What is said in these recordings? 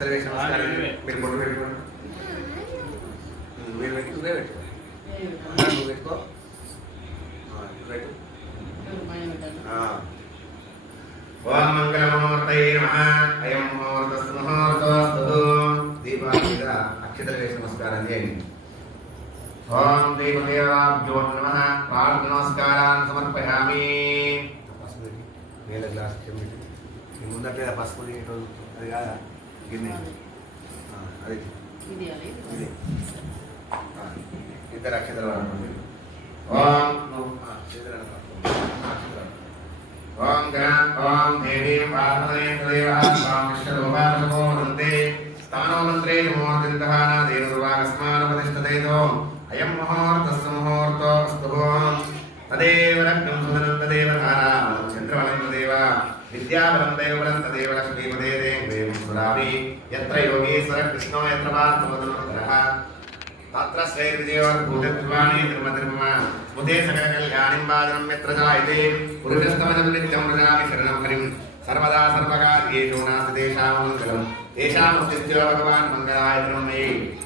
నమస్కారం. మీరు బొట్టు పెట్టుకోండి. మీరు పెట్టుకునే పెట్టుకో. నువ్వు పెట్టుకో. పెట్టు. ఓం మంగళముహూర్తయే నమః. అయం ముహూర్తస్తు ముహూర్తోస్తు. దీపావళిగా అక్షతలు వేసి నమస్కారం చేయండి. ఓం దేవదేవాభ్యో నమః. పాద నమస్కారాన్ని సమర్పయామి. నీళ్ళ గ్లాస్ చెమ్మిటి ముందట్లే పసుపు అది కాదా గిన్నె అది ఇద్దరు అక్షతలు వాడుకోండి. ఓం ఓం ఓం దేవీ పార్వతీదేవాంతే స్థానో మంత్రే నమోదిందహానాదేవస్మానపతిష్టదేదో అయం ముహూర్తస్సు ముహూర్తోస్తు. తదేవ లగ్నం సుమనం తదేవ ధారామం చంద్రమలం తదేవ విద్యాబలం దైవబలం తదేవ లక్ష్మీపదే దేవం సురావి యత్ర యోగేశ్వర కృష్ణో యత్ర పార్థమోదనః తత్ర శ్రీర్విజయోర్భూతత్వాని తిరుమతిర్మ స్ముతే సకల కళ్యాణిం వాదనం యత్ర జాయతే పురుషస్తమజం నిత్యం వ్రజామి శరణం హరిం సర్వదా సర్వకార్యేషు నాస్తి తేషాం మంగళం తేషాం ఉద్దిశ్యో భగవాన్ మంగళాయతనం మే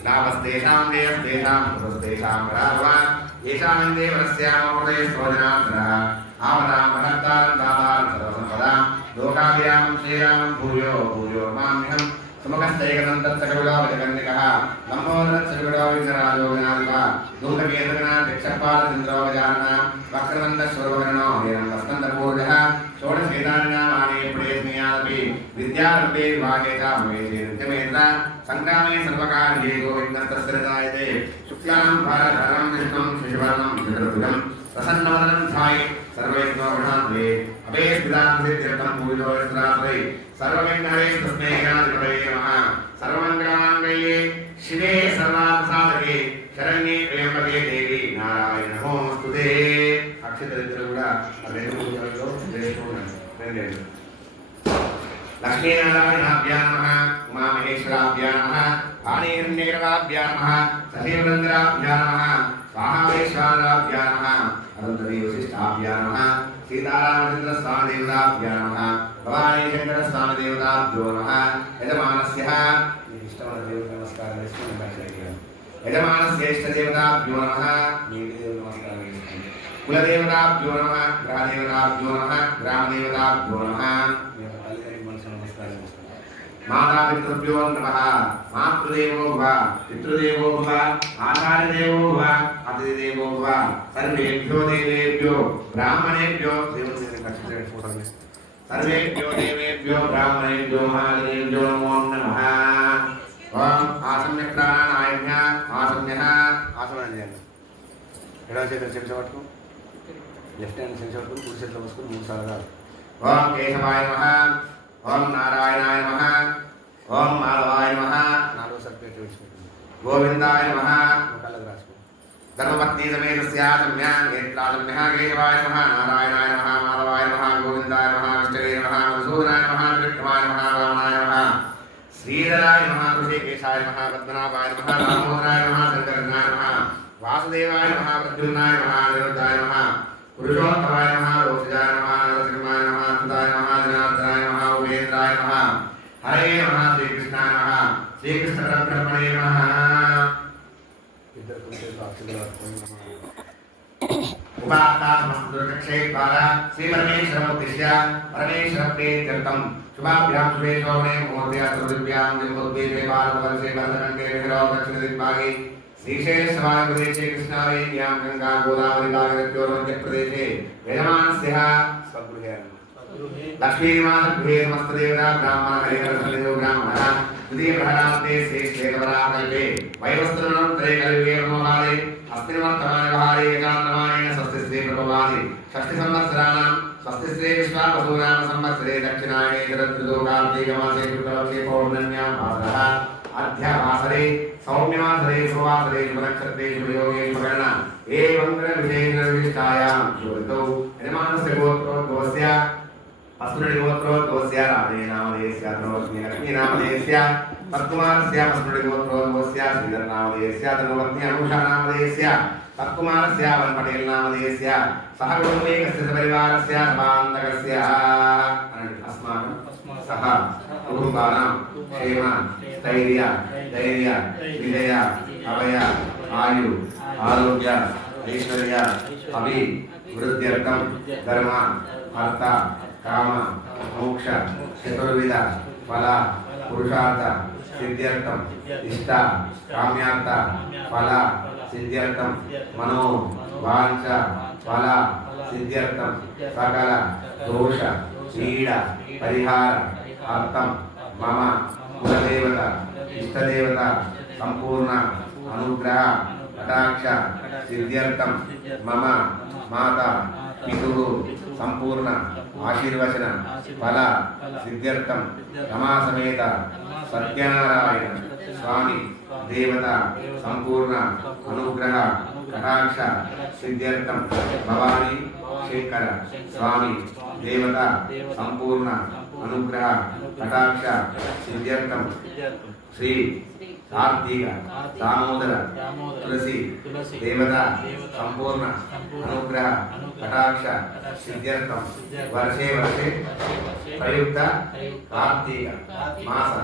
లాభస్తేషాం దేయస్తేషాం పురస్తేషాం భగవాన్ येषां देवस्याम हृदये सोजनात्रः आवदां भरतां दातां सर्वसंपदां लोकाभ्यां श्रीरामं भूयो भूयो माम्यहं समकस्तैकदं तत्सकविडोपजगन्निकः लम्बोदरत्सकविडोविघ्नराजोगनादिकः दूतकेतकनाध्यक्षपालचन्द्रोपजानः वक्रवन्दस्वरोगणो वीरं वस्कन्दपूर्जः षोडशेतानिनामानि प्रेस्मियादपि विद्यारम्भे विभागे च भवेते नित्यमेत्र संग्रामे सर्वकार्ये गोविन्दस्तस्यजायते शुक्लां भारधरं विष्णुं शिशुवर्णं चतुर्भुजं प्रसन्नवदनं ध्याये सर्वैर्नोषान्ते अभेस्मिदान्तितीर्थं पूजितो यत्रात्रै सर्वविघ्नहरे तस्मै गणाधिपतये नमः. सर्वमङ्गलमाङ्गल्ये शिवे सर्वार्थसाधके शरण्ये त्र्यम्बके देवी नारायण नमोस्तुते. अक्षतरिद्रु కూడా రెండు పూజలలో వేసుకోండి. लक्ष्मीनारायणाभ्यां नमः. उमामहेश्वराभ्यां नमः. आनेहिरण्यगर्भाभ्यां नमः. सहेन्द्राभ्यां नमः. स्वाहावेश्वराभ्यां नमः. अरुन्धतीवशिष्टाभ्यां नमः. सीतारामचन्द्रस्वामिदेवताभ्यां नमः. भवानी शङ्करस्वामिदेवताभ्यो नमः. यजमानस्य इष्टदेवताभ्यो नमः. कुलदेवताभ्यो नमः. ग्रहदेवताभ्यो नमः. ग्रामदेवताभ्यो नमः. मातापितृभ्यो नमः. मातृदेवो भव पितृदेवो भव आचार्यदेवो भव अतिथिदेवो भव सर्वेभ्यो देवेभ्यो ब्राह्मणेभ्यो सर्वेभ्यो देवेभ्यो ब्राह्मणेभ्यो महादेवेभ्यो नमो नमः. ओम आसम्यक्तानायज्ञ आसम्यः आसमनंजन ఎడమ చేతులు చెంచా పట్టుకో లెఫ్ట్ హ్యాండ్ చెంచా పట్టుకో కుడి చేతిలో పోసుకొని మూడు సార్లు ఓం కేశవాయ నమః. ఓం నారాయణాయ నమః. ఓం మాధవాయ నమః. నాలుగు సర్పేట్ వేసుకుంటుంది. గోవిందాయ నమః. కళ్ళకు రాసుకో. ధర్మపత్ని సమేతస్య సమ్యాం నేత్రాసమ్యః కేశవాయ నమః. నారాయణాయ నమః. మాధవాయ నమః. గోవిందాయ నమః. విష్ణవే నమః. మధుసూదనాయ నమః. విక్రమాయ నమః. రామాయ నమః. శ్రీధరాయ నమః. ఋషికేశాయ నమః. పద్మనాభాయ నమః. రామోదరాయ నమః. శంకరనాయ నమః. वासुदेवाय नमः. प्रद्युम्नाय नमः. अनिरुद्धाय नमः. पुरुषोत्तमाय नमः. रोचजाय नमः. नरसिंहाय नमः. सुताय नमः. जनार्दनाय नमः. उपेन्द्राय नमः. हरे नमः. श्रीकृष्णाय नमः. श्रीकृष्णपरब्रह्मणे नमः. उपाकाशमस्तुर्कक्षेत्वारा श्रीपरमेश्वरमुद्दिश्य परमेश्वरप्रीत्यर्थं शुभाभ्यां शुभे शोभने मुहूर्त्यास्तुभ्यां जन्मोद्दीपे बालवर्षे भरतकण्ठे विहिरौ दक्षिणदिग्भागे श्रीशैलसभाप्रदेशे कृष्णावेण्यां गंगा गोदावरी कावेर्योर्मध्यप्रदेशे यजमानस्य स्वगृहे लक्ष्मीमातृगृहे समस्तदेवता ब्राह्मण हरिहरसन्निधो ब्राह्मणः द्वितीयप्रहरान्ते श्रीश्वेतवराकल्पे वैवस्त्रनन्तरे कलियुगे ब्रह्मवादे अस्मिन् वर्तमाने वहारे एकान्तमानेन स्वस्तिश्री प्रभवादि षष्ठिसंवत्सराणां स्वस्तिश्री विश्वावसूनां संवत्सरे दक्षिणायने शरदृतौ कार्तीकमासे शुक्लपक्षे पौर्णम्यां वासरः अध्यावासरे सौम्यवासरे सुवासरे शुभनक्षत्रे शुभयोगे शुभगणना एवं ग्रहविशेषविशिष्टायां शुभऋतौ यजमानस्य गोत्रोद्भवस्य अस्मृतिगोत्रोद्भवस्य राजेनामधेयस्य लक्ष्मीनामधेयस्य तत्कुमारस्य अस्मृतिगोत्रोद्भवस्य श्रीधरनामधेयस्य धर्मपत्नी अनुषानामधेयस्य तत्कुमारस्य वनपटेलनामधेयस्य सह कुटुम्बैकस्य सपरिवारस्य सभान्तकस्य अस्माकं సహ కుటుంబానాం క్షేమ స్థైర్య ధైర్య విజయ అభయ ఆయు ఆరోగ్య ఐశ్వర్య అభివృద్ధ్యర్థం ధర్మ అర్థ కామ మోక్ష చతుర్విధ ఫల పురుషార్థ సిద్ధ్యర్థం ఇష్ట కామ్యార్థ ఫల సిద్ధ్యర్థం మనో వాంఛ ఫల సిద్ధ్యర్థం సకల దోష పీడ పరిహార అర్థం మమ కులదేవత ఇష్టదేవత సంపూర్ణ అనుగ్రహ కటాక్ష సిద్ధ్యర్థం మమ మాత పితుః సంపూర్ణ ఆశీర్వచన ఫల సిద్ధ్యర్థం రమాసమేత సత్యనారాయణ స్వామి దేవత సంపూర్ణ అనుగ్రహ కటాక్ష సిద్ధ్యర్థం భవానీ శంకర స్వామి దేవత సంపూర్ణ అనుగ్రహ కటాక్ష సిద్ధ్యర్థం శ్రీ కార్తీక దామోదర తులసి దేవత సంపూర్ణ అనుగ్రహ కటాక్ష సిద్ధ్యర్థం వర్షే వర్షే ప్రయుక్త కార్తీక మాస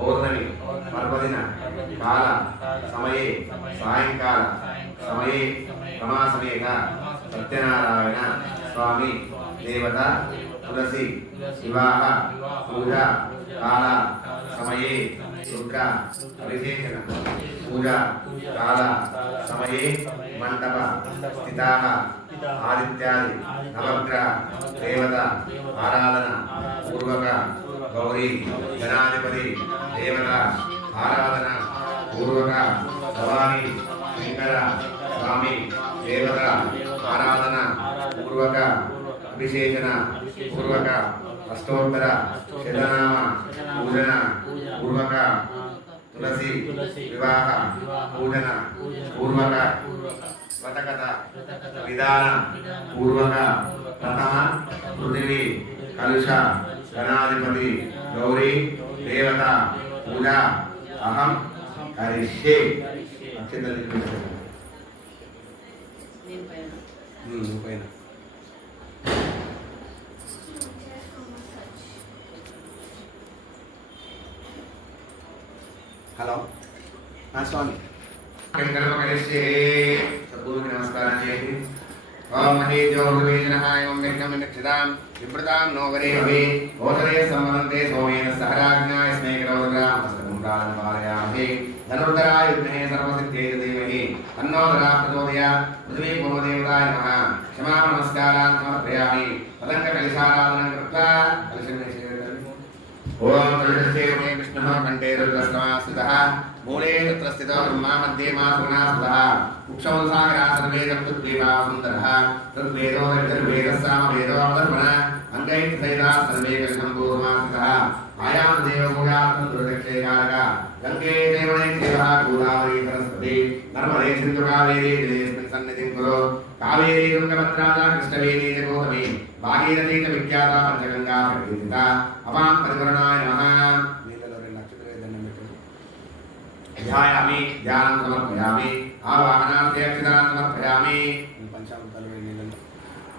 పౌర్ణమి పర్వదిన కాల సమయే సాయంకాల సమయే రమాసమేత సత్యనారాయణ స్వామి దేవత తులసి వివాహ పూజ కాల సమయే రుద్ర అభిషేచన పూజ కాల సమయే మండప స్థితాః ఆదిత్యాది నవగ్రహ దేవత ఆరాధన పూర్వక గౌరీ గణాధిపతి దేవత ఆరాధన పూర్వక భవానీ శంకర స్వామి దేవత ఆరాధన పూర్వక అభిషేచన పూర్వక అష్టోత్తర శతనామ పూజన పూర్వక తులసి వివాహ పూజన పూర్వక వ్రతకథ విధాన పూర్వక ప్రథమ పృథివీ కలుష గణాధిపతి గౌరీ దేవత పూజ అహం కరిష్యే. పైన హలో స్వామి సద్గురుకి నమస్కారం చేయండి. ఓం మహేజ్యోర్వేజనహాయ ఓం విఘ్నం నిక్షితాం విభృతాం నోగరే భవే ఓదరే సంవదంతే సోమేన సహరాజ్ఞాయ స్నేహరౌద్రాం హస్తకం ప్రారంభారయామి ధనుర్ధరాయ విద్మహే సర్వసిద్ధేయ ధీమహి తన్నోదరా ప్రచోదయాత్. పృథివీ పూర్వదేవతాయ నమః. క్షమా నమస్కారాన్ సమర్పయామి. పదంక కలశారాధనం కృత్వా కలశం ఓం త్రిదశేనే విష్ణుః కంఠే రుద్రస్తమాస్థితః మూలే తత్ర స్థితో బ్రహ్మా మధ్యే మాతృనాస్థితః కుక్షౌ సాగరః సర్వేదం తుద్వీపా సుందరః ఋగ్వేదో యజుర్వేదः సామవేదో అధర్వణः అంగైః సైతాः సర్వే కల్పంపూర్వమాస్థితः ఆయాం దేవభూయాత్మం దుర్దక్షేకారక గంగే దేవనే దేవః గోదావరీ సరస్వతి నర్మదే సింధు కావేరీ జలేస్మిన్ సన్నిధిం కురు కావేరీ తుంగభద్రాజా కృష్ణవేణీ చ గౌతమి భాగీరథీ చ విఖ్యాత పంచగంగా ప్రకీర్తిత అపాం పరివర్ణాయ నమః. నీళ్ళలో 2 నక్షత్రాలు దండం పెట్టండి. ధ్యాయామి ధ్యానం సమర్పయామి. ఆవాహనార్థే అక్షరాన్ సమర్పయామి. పంచామృతాలు నీళ్ళలో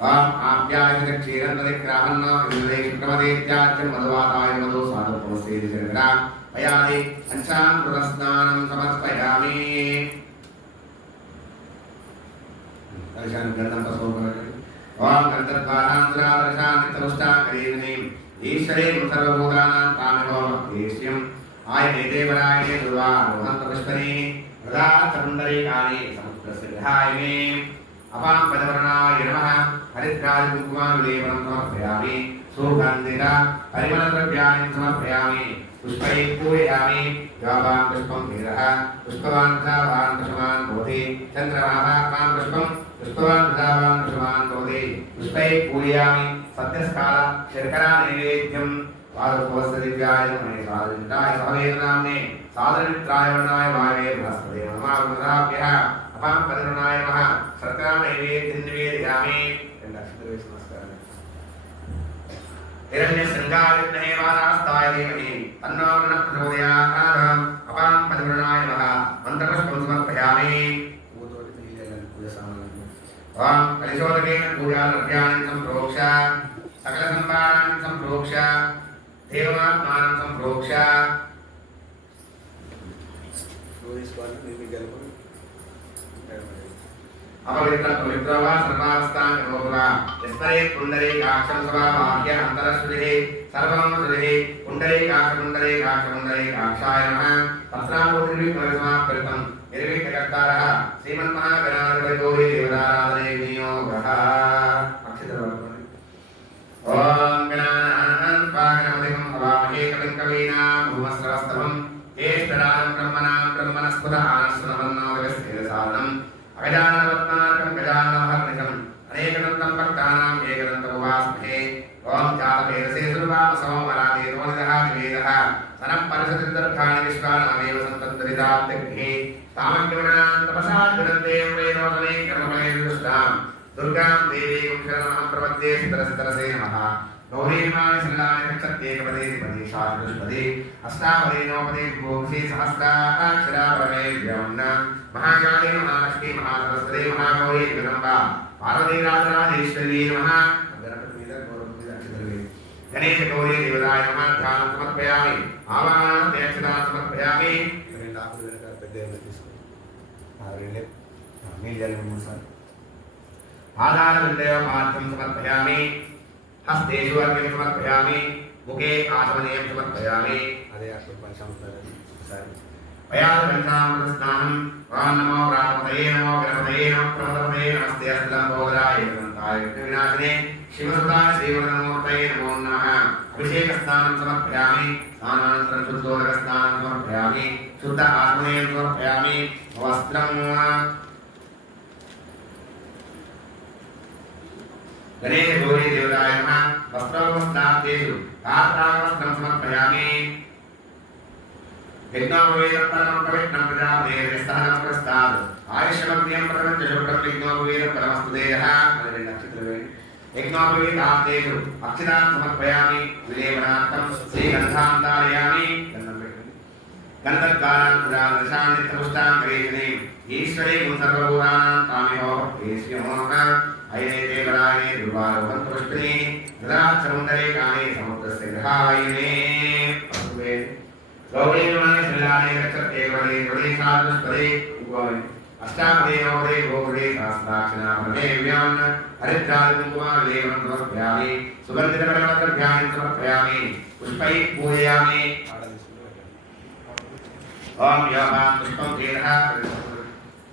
ఓం ఆప్యాయత క్షీరం తదిగ్రాహన్నో ఇంద్రే శుక్రమదేత్యాచ్యం మధువాతాయ మధు సాధుపమసేది శరీర పయాది పంచామృతస్నానం సమర్పయామి. కలశాన్ని గంధం పసుపు పెట్టండి. ఓం గంధద్వారాంధ్రాదర్శానితముష్టాకరీణీం ఈశ్వరీం సర్వభూతానాం తామివోం దేశ్యం ఆయనే దేవరాయనే దుర్వా రోహంత పుష్పనీ ప్రదాచపుండరీకాని సముద్రస్య విహాయనే. అపాం పదవర్ణాయ నమః. హరిద్రాది కుంకుమానులేపనం సమర్పయామి. సుగంధిత పరిమళ ద్రవ్యాన్ని సమర్పయామి. పుష్పై పూజయామి. యావాం పుష్పం వీరః పుష్పవాన్ ధావాన్ పుష్పవాన్ భవతి. చంద్రమాభాం పుష్పం పుష్పవాన్ ధావాన్ పుష్పవాన్ భవతి. పుష్పై పూజయామి. సత్యస్కాల శర్కరా నైవేద్యం పాదోపవస్తదివ్యాయ నమః. సాధనిత్రాయ సహవేదనామ్నే సాధనిత్రాయ వర్ణాయ వాయవే బృహస్పతే నమః. అపాం పదవర్ణాయ నమః. శర్కరా నైవేద్యం నివేదయామి. నమస్కారం. హిరణ్యశృంగారిద్మహే వారాస్తాయ ధీమహి తన్నో ప్రణః ప్రచోదయాత్. అపాం పదవర్ణాయ నమః. మంత్రపుష్పం సమర్పయామి. ఓం కలిశోదకేన పూజా ద్రవ్యాన్ని సంప్రోక్ష సకల సంభారాన్ని సంప్రోక్ష దేవ సంప్రోక్ష अपवित्र पवित्र वा सर्वावस्थां करोतुला यस्मरे पुण्डरीकाक्षं स्वभावाख्य अन्तरश्रुतिः सर्वं श्रुतिः पुण्डरीकाक्षाय नमः तत्रामूर्तिर्विघ्नसमाप्तम् निर्विघ्नकर्तारः श्रीमन्महागणाधिपतिगौरी देवताराधने विनियोगः ॐ गणानां पागणमधिकं हवामहे कविं कवीनां भूमस्रवस्तवं ज्येष्ठराजं ब्रह्मणस्पतः आनश्वनवन्नोदकस्थिरसाधनम् अगजाननवत्नार्कं गजाननमहर्निशम् अनेकदन्तं भक्तानाम् एकदन्तम् उपास्महे ॐ जातवेदसे सुरवामसोमराधेरोनिदः निवेदः सनः परिषदिर्दर्भाणि विश्वानामेव सन्तन्तरिताप्तिभिः तामग्निमनां तपसा विदन्ते वेदोदने कर्मफले दुष्टाम् दुर्गां देवीं शरणमहं प्रपद्ये सितरसितरसे नमः गौरीमानि सल्लानि रक्षत्येकपदे द्विपदे शाश्वतपदे अष्टापदे नवपदे विभूषि सहस्राक्षरा परमेभ्यं महाकाली महालक्ष्मी महासरस्वती महागौरी जगदम्बा पार्वती राजराजेश्वरी नमः गणेश गौरी देवताय नमः ध्यानं समर्पयामि आवाहनं अक्षतां समर्पयामि आधारविन्दयमार्थं समर्पयामि हस्तेषु अर्घ्यं समर्पयामि मुखे आचमनीयं समर्पयामि अदे पयादपञ्चामृतस्नानं ॐ नमो प्राणपतये नमो गणपतये नमः प्रमदपतये नमस्ते अस्तलम्बोदराय विनाशाय विनाशने शिवसुताय श्रीवरदमूर्तये नमो नमः अभिषेकस्नानं समर्पयामि स्नानानन्तरं शुद्धोदकस्नानं समर्पयामि शुद्ध आत्मनेयं समर्पयामि वस्त्रं गणेश गौरी देवताय नमः वस्त्रवस्त्रार्थेषु तात्रावस्त्रं समर्पयामि यज्ञोपवेदपरमं पवित्रं प्रजापतेर्यस्तः प्रस्ताद् आयुष्मग्न्यं प्रपञ्च शुक्रं यज्ञोपवेदपरमस्तुतेयः यज्ञोपवेदार्थेषु अक्षतां समर्पयामि विलेपनार्थं श्रीगन्धां धारयामि गन्धद्वारां पुरादशां नित्यपुष्टां करेशनीम् ईश्वरे सर्वभूतानां तामेहो भक्तेश्वमोः अयने देवरायने दुर्वारोहन्तु पुष्पिने ददाक्षमुन्दरे कामे समुद्रस्य ग्रहायने गौरीमानि श्रीलाने रक्षते वदे वदे साधुष्पदे उगोने अष्टापदे नवदे गोपदे सहस्राक्षरा परमेव्यां हरिद्रादिकुङ्कुमालेवं समर्पयामि सुगन्धितपरमद्रव्याणि समर्पयामि पुष्पैः पूजयामि ओम योगा पुष्पं वेदः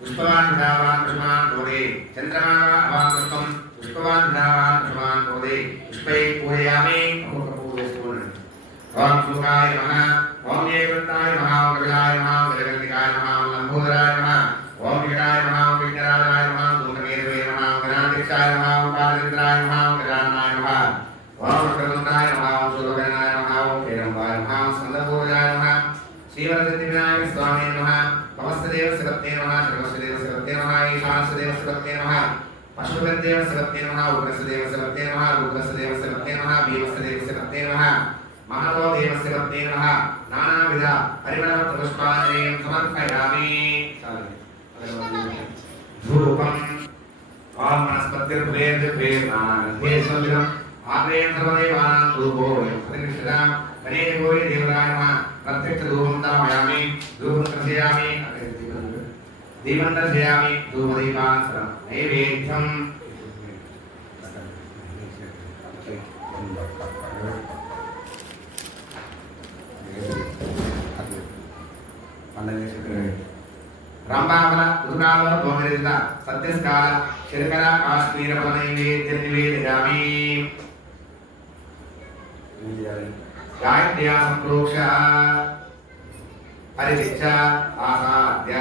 पुष्पवान् विधावान् पुष्पवान् बोधे चन्द्रमावान् पुष्पं पुष्पवान् विधावान् पुष्पवान् बोधे पुष्पैः पूजयामि ओम सुखाय नमः ओम येवृत्ताय नमः ओम कपिलाय नमः ओम जगन्निकाय नमः ओम लंबोदराय नमः ओम विकटाय नमः ओम विघ्नराजाय नमः ओम धूमकेतवे नमः ओम गणाध्यक्षाय नमः ओम कालचन्द्राय नमः ओम गजाननाय नमः ओम वक्रतुण्डाय नमः ओम शूलकर्णाय नमः ओम हेरम्बाय नमः ओम स्कन्दपूर्णाय नमः श्रीवरसिद्धिविनायक स्वामी नमः पवस्देवस्य पत्ने नमः सर्वस्वदेवस्य पत्ने नमः ईशानस्यदेवस्य पत्ने नमः पशुपतिदेवस्य पत्ने नमः उग्रस्यदेवस्य पत्ने नमः रुद्रस्यदेवस्य पत्ने नमः भीमस्यदेवस्य पत्ने नमः महादेवस्य पत्ने नमः नानाविध परिमलपुष्पाञ्जलिं समर्पयामि धूपम् ओम वनस्पतिर्वेदवेदानागन्धेश्वरम् आग्नेयं सर्वदेवानां धूपो प्रतिष्ठितां गणेश गौरी देवताय नमः प्रत्यक्ष धूपं दापयामि धूपं दर्शयामि दीपं दर्शयामि धूपदीपान्तरं नैवेद्यं రంభావల ఋతుకాల గోమరిత సత్యస్కాల శిరకర కాశ్మీర ఫలనైవేద్యం నివేదయామి गायत्र्या संप्रोक्ष परिशिष्ट आसाद्य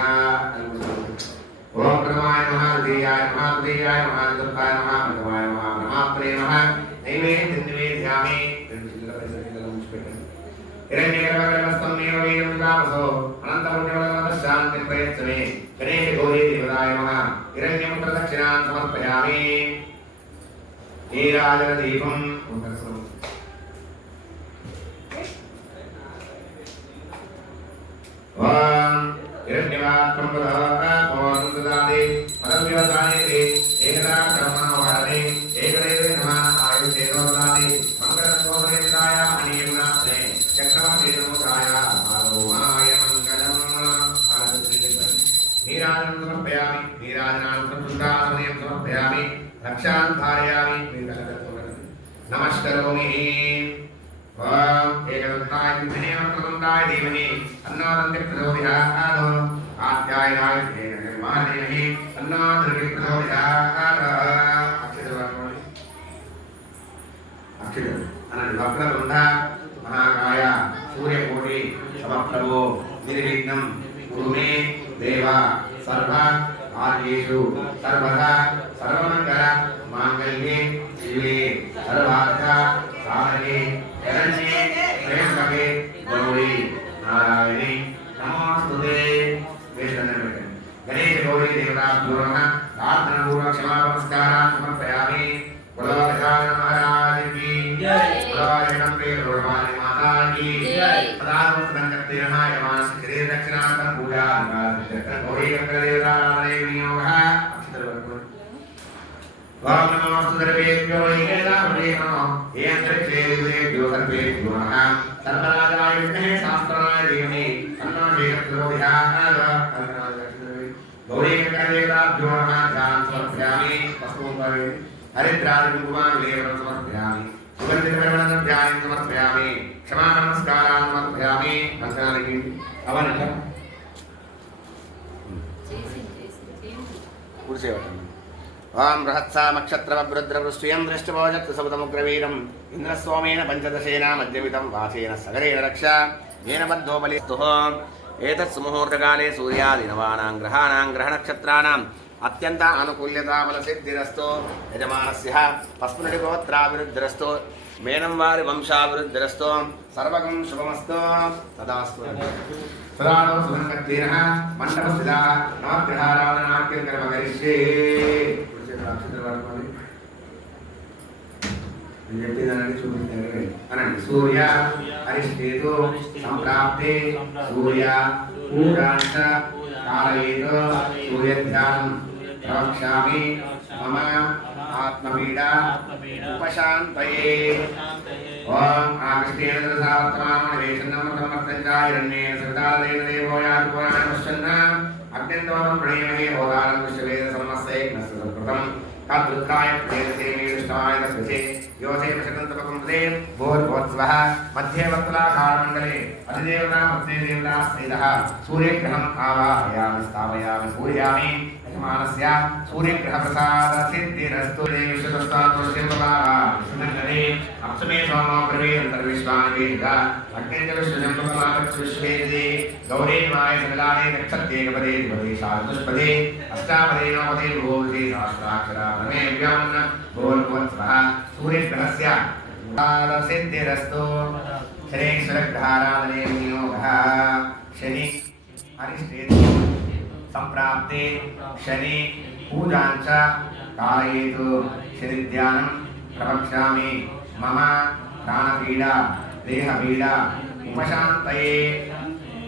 ओम प्रमाय नमः देयाय नमः देयाय नमः दुर्गाय नमः भगवाय नमः ब्रह्मात्मने नमः नैवेद्यं निवेदयामि हिरण्यगर्भगर्भस्थमेव वेदं विकामसो अनन्तपुण्यवदनशान्तिं प्रयच्छमे गणेश गौरी देवताय नमः हिरण्यं प्रदक्षिणां समर्पयामि नीराजनदीपं ओम हिरण्यवात्रं वदः ओम सुदादे परमव्यवसायते एकदा कर्मणोहरते एकदेवे नमः आयुर्देवदादे मंगलसोमदेवताय अनियमनाथे चक्रवर्ती నీరాజనం సమర్పయామి నీరాజనానంతరం శుద్ధాసమయం సమర్పయామి రక్షాం ధారయామి నమస్కరోమి ఓం ఏకదంతాయ విద్మహే వక్రతుండాయ ధీమహి తన్నో దంతి ప్రచోదయాత్ ఆప్యాయనాయ ధీమహి తన్నో దుర్గి ప్రచోదయాత్ అక్షరం అనండి వక్రతుండ మహాకాయ సూర్యకోటి సమప్రభో నిర్విఘ్నం కురు మే దేవ సర్వ కార్యేషు సర్వదా సర్వమంగళ మాంగళ్యే శివే సర్వార్థ సాధకే శరణ్యే త్ర్యంబకే గౌరీ నారాయణి నమోస్తుతే. గణేశ గౌరీ దేవతాభ్యో నమః. ప్రార్థనాపూర్వక క్షమా నమస్కారాన్ని సమర్పయామి. బలో గజానన మహారాజ్ కి జై. బలో జగదంబే గౌరవాణి మాతా కి జై. సదానందకర్తే యమాన శరీర దక్షిణాంతర పూజా గౌరీ దేవతారాధనే వినియోగః. ఓం నమో సుదర్భేభ్యో ఏకదాభ్యేనో ఏంద్రచేదేభ్యో సర్వేభ్యో నమః. సర్వరాజాయ విద్మహే శాస్త్రాయ ధీమహి తన్నో ప్రచోదయాత్. గౌరీ దేవతాభ్యో నమః. ధ్యానం సమర్పయామి. పసుపు హరిద్రాది కుంకుమాన్ లేవనం సమర్పయామి. సుగంధికరవణం ధ్యానం సమర్పయామి. క్షమా నమస్కారాన్ని సమర్పయామి. మంత్రానికి అవనంట కూర్చేవాడు. ఓం బృహత్సామక్షత్రవృద్రవృష్ట్యం దృష్టభోజత్ సముద్రముగ్రవీరం ఇంద్రస్వామేన పంచదశేన మధ్యమితం వాసేన సగరేణ రక్ష ఏన బద్ధో బలిస్తు. ఏతత్ సుముహూర్తకాలే సూర్యాదినవానాం గ్రహాణాం గ్రహనక్షత్రాణాం అత్యంత అనుకూల్యతా బలసిద్ధిరస్తో. యజమానస్య పస్మనుడి గోత్రాభివృద్ధిరస్తో. మేనం వారి వంశాభివృద్ధిరస్తో. సర్వగం శుభమస్తో. తదాస్తు. సదానవ సుధన్మత్తేన మండపస్థితా నవగ్రహారాధనాఖ్యం కర్మకరిష్యే. చెప్పిందనండి చూపించండి అనండి. సూర్య అరిష్టేతు సంప్రాప్తే సూర్య పూజాంచ కాలయేతు సూర్యధ్యానం ప్రవక్ష్యామి మమ ఆత్మపీడా ఉపశాంతయే. ఓం ఆకృష్ణేన దశావర్తమానవేషన్నమృతమర్తంచాయిరణ్యేన సవితాదేన దేవో యాతుపురాణపశ్చన్న అగ్నిందోరం ప్రణయమే హోదారం విశ్వవేద సమ్మస్తైక్నస్య సత్కృతం తద్రుద్ధాయ ప్రేరసేమే దృష్టాయ తస్యసే యోసే ప్రశకంతపకంసే భోర్భోత్సవః మధ్యే వర్తులాకారమండలే అధిదేవతా మధ్యే దేవతా స్థితః సూర్యగ్రహం ఆవాహయామి స్థాపయామి పూజయామి. యజమానస్య సూర్యగ్రహ ప్రసాద సిద్ధిరస్తు. అప్సమే సోమో బ్రవీంతర్విశ్వాని వేద అగ్నేంద్ర విశ్వజంబమాగచ్చుష్వేది గౌరీ మాయ సకలానే గచ్చత్యేకపదే ద్విపదే అష్టాపదే నవపదే భూతి సహస్రాక్షరా బ్రహ్మే వ్యామన్న భోర్భోత్సవః సూర్యగ్రహస్య సిద్ధిరస్తు. శనేశ్వరగ్రహారాధనే వినియోగః. శని అరిష్టేతు సంప్రాప్తే శని పూజాంచ కాలయేతు శనిధ్యానం ప్రవక్ష్యామి మమ ప్రాణపీడా దేహపీడా ఉపశాంతయే.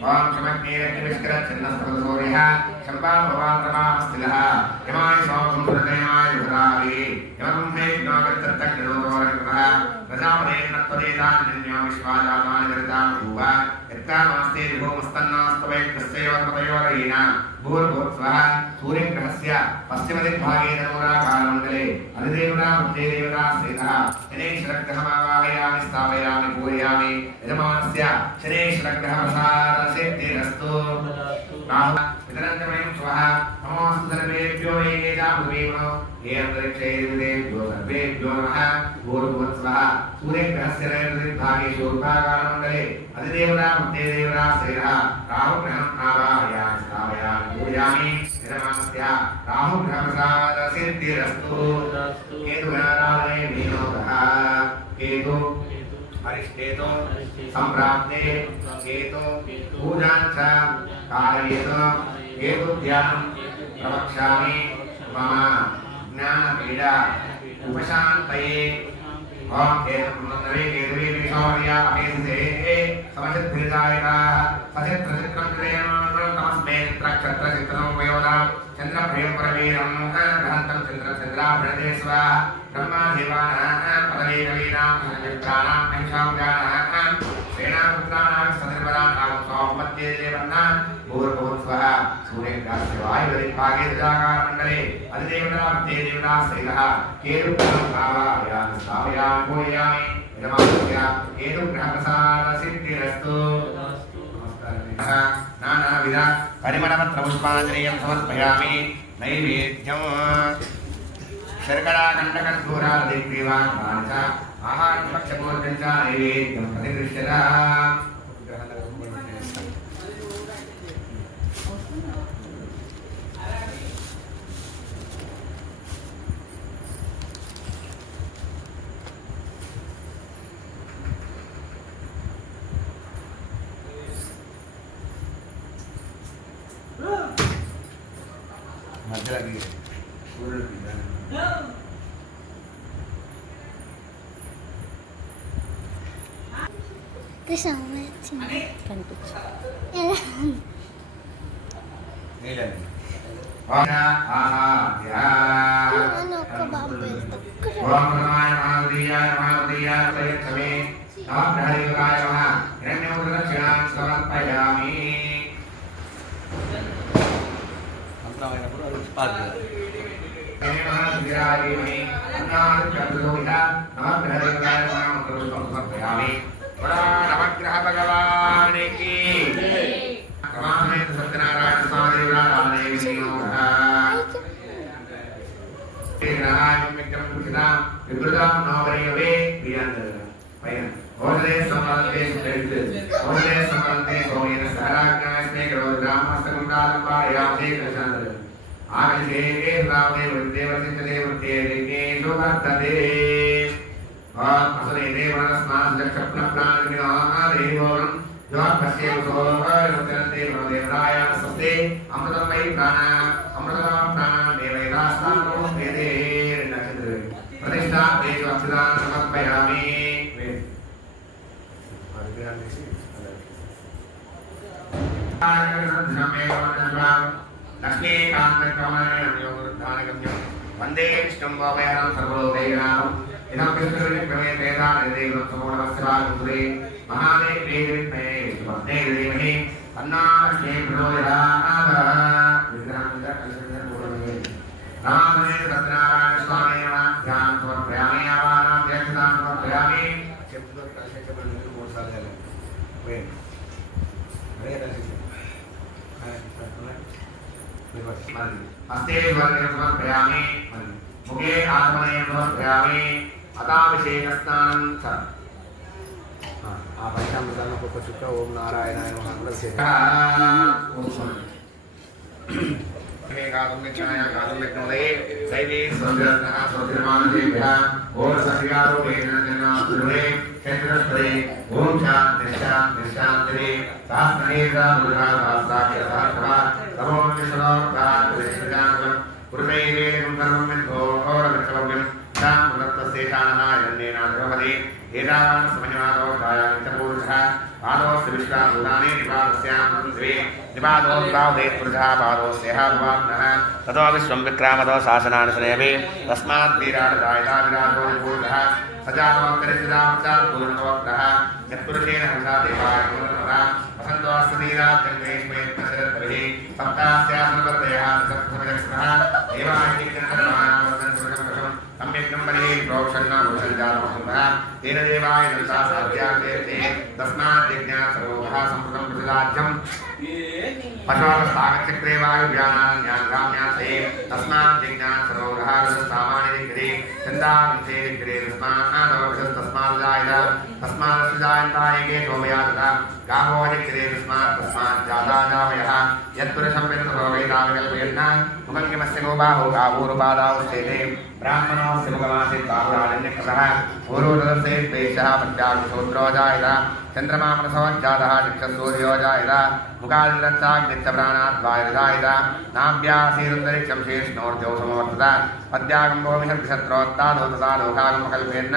ఓం శమగ్నేరగ్నివిష్కరచ్ఛన్నస్తపదసూర్యః శంపాభవాంతమాస్థితః యమాయ సోమం ప్రదయమాయ యుధావి యమబ్రహ్మే జ్ఞాగత్తగ్నిరోధోరకృతః ప్రజాపదేన్నత్వదేతాన్యన్యో విశ్వాజాతాని గరితాన్ భూవ యత్కామాస్తే విభోమస్తన్నాస్తవైక్యస్యయోర్పతయోరయీన. భూర్భోత్సవః సూర్యగ్రహస్య పశ్చిమదిగ్భాగే ధనురాకారమండలే అధిదేవతా మధ్యే దేవతా స్థితః శనేశ్వరగ్రహమావాహయామి స్థాపయామి పూజయామి. యజమానస్య శనేశ్వరగ్రహ ప్రసాద సిద్ధిరస్తు. వితరంజమయం స్వః. నమోస్తు సర్వేభ్యో ఏకేజాభువీమో ఏ అంతరిక్షేదేభ్యో సర్వేభ్యో నమః. భూర్భువస్వః సూర్యగ్రహస్య నైరుతిగ్భాగే శూర్పాకారమండలే అధిదేవతా మధ్యే దేవతా స్థితః రాహుగ్రహం ఆవాహయామి స్థాపయామి పూజయామి. యజమానస్య రాహుగ్రహ ప్రసాద సిద్ధిరస్తు. కేతుగణారాధనే వినియోగః. కేతు అరిష్టేతు సంప్రాప్తే కేతు పూజాంచ కాలయేతు కేతుధ్యానం ప్రవక్ష్యామి మమ జ్ఞానపీడా ఉపశాంతయే. ఓం కేతుర్మందరే కేతువే విశౌర్యా అభేసే సమచిద్భిర్దాయకాః సచిత్రచిత్రం త్రయమానం తమస్మే త్రక్షత్రచిత్రం వయోధాం చంద్రభయం పరవీరం గ్రహంతం చంద్రాభ్రణతే స్వాహ. బ్రహ్మాదేవానాం పదవీరవీనాం సచిత్రాణాం మహిషాం జానాం సేనాపుత్రాణాం సదర్వరాణాం స్వాహ ममत्ये देवन्ना भूर्भुवस्वः सूर्यग्रहस्य वायुर्दिक्भागे दजाकारमण्डले अधिदेवता मध्ये देवता शैलः केतुग्रहं भावयामि स्थापयामि पूजयामि इदमास्य केतुग्रहप्रसादसिद्धिरस्तु नानाविध परिमलपत्रपुष्पाञ्जलिं समर्पयामि नैवेद्यं शर्कराखण्डकर्पूरादिग्रीवान् च आहारपक्षपूर्णं च नैवेद्यं प्रतिगृह्यता మధ్యలోకి సూర్యుడు కృష్ణ కనిపించు नवग्रह भगवान की सत्यनारायण स्वामी प्रतिष्ठा समर्पयामि वंदे विष्णुं वामयानं सर्वलोकैकनाथं इदं विष्णुर्विक्रमे वेदादेवं समोणवस्त्रागुत्रे महादेवे विद्महे विष्णुपत्ने धीमहि तन्नालक्ष्मी प्रचोदयात् रामने सत्यनारायण स्वामी नमः ध्यान समर्पयामि आवाहनाध्यक्षतां समर्पयामि हस्ते समर्पयामि मुखे आत्मने समर्पयामि अताभिषेकस्नानं च पंचामृताన్ని ఒక్కొక్క చుక్క ఓం నారాయణాయ నమః दैवी स्वग्रन्थः स्वतिर्मानदेभ्यः ओम सत्यारोपेण जनार्दने क्षेत्रस्त्रे ओम शान्ति शान्ति शान्ति शास्त्रेन्द्र मुद्रा शास्त्राख्य शास्त्रा तमोन्निषदोक्तात् विश्वजानं पुरुषैरे कुन्दनं मिथो औरविक्षवं तां मुदत्तस्येषानः यन्नेनाद्रवदे एतावान् समन्वादो गायानित्यपूर्णः पादोस्य विश्वाभूतानि निपातस्यां द्वे निपातोद्भावदेत् पुरुषः पादोस्यः भवात्मः ततो विश्वं विक्रामतो शासनानि शनयति तस्मात् वीराडदायिता विराजो पूर्णः सजातोऽन्तरिक्षदामचात् पूर्णवक्त्रः यत्पुरुषेण हंसा देवाय पूर्णः वसन्तोऽस्तीरात्यङ्गेष्मेत्मशरद्भिः सप्तास्यासनवर्तयः सप्तमजक्षः देवायिकर्माणावसन्तुषं सम्यग्नम्बरे प्रोक्षन्ना भूषणजातमसुन्दः तेन देवाय दंसा साध्यान्ते तस्मात् यज्ञात् सर्वोभः सम्प्रदं प्रतिराज्यम् पशुपस्थागचक्रे वायुव्यानान्यान्गाम्यासे तस्मात् यज्ञात् सर्वोभः रजसामान्यदिग्रे चन्दाविंशे दिग्रे तस्मादस्जायन्तायके शोभयातः गावो दिग्रे तस्मात् जाता जावयः यत्पुरुषं विदुर्भवेदाविकल्पयन् मुखं किमस्य गोबाहो गावोरुपादावश्चेते ब्राह्मणोऽस्य मुखमासीत् बाहुराजन्यकृतः पूर्वोदरस्य द्वेषः पञ्चाग्निशूद्रो जायत चन्द्रमा मनसोज्जातः दिक्षसूर्यो जायत मुखादिरच्चाग्नित्यप्राणात् वायुर्जायत नाभ्यासीदन्तरिक्षं शेष्णोर्जौसमवर्तत पद्यागम्भोमिहर्षत्रोत्तादो तथा लोकागमकल्पेन्न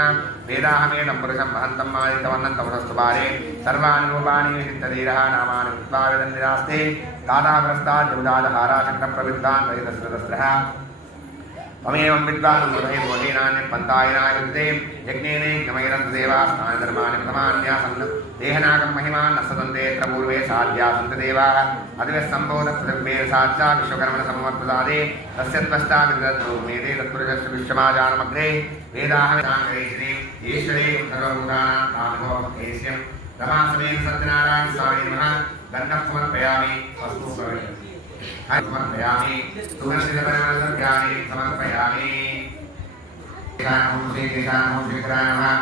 वेदाहमेनं पुरुषं महन्तं मादितवन्नन्तमुषस्तु पारे सर्वाणि रूपाणि विचित्तधीरः नामानि कृत्वा विदन्निरास्ते दादापुरस्ताद् जौदादहाराशक्तप्रवृत्तान् वैदस्रदस्रः त्वमेवं विद्वान् मृधे भोजेनान्य पन्तायनाय विद्ये यज्ञेने गमयरन्तदेवास्तानि धर्माणि प्रथमान्यासन् देहनागं महिमान् न सदन्ते यत्र पूर्वे साध्यासन्त देवाः अधिवस्सम्बोधप्रतिर्वेदसाच्चा विश्वकर्मण समवर्तदादे तस्य त्वष्टा विदधूमेदे तत्पुरुषस्य विश्वमाजानमग्रे वेदाः वेदाङ्गैश्री ईश्वरे सर्वभूतानां तामिभोक्तेस्यं रमासमेन सत्यनारायण स्वामी नमः दण्डं समर्पयामि वस्तु समर्पयामि सुगन्धितपरिमलद्रव्याणि समर्पयामि ओम श्री कृष्णाय ओम श्रीधराय नमः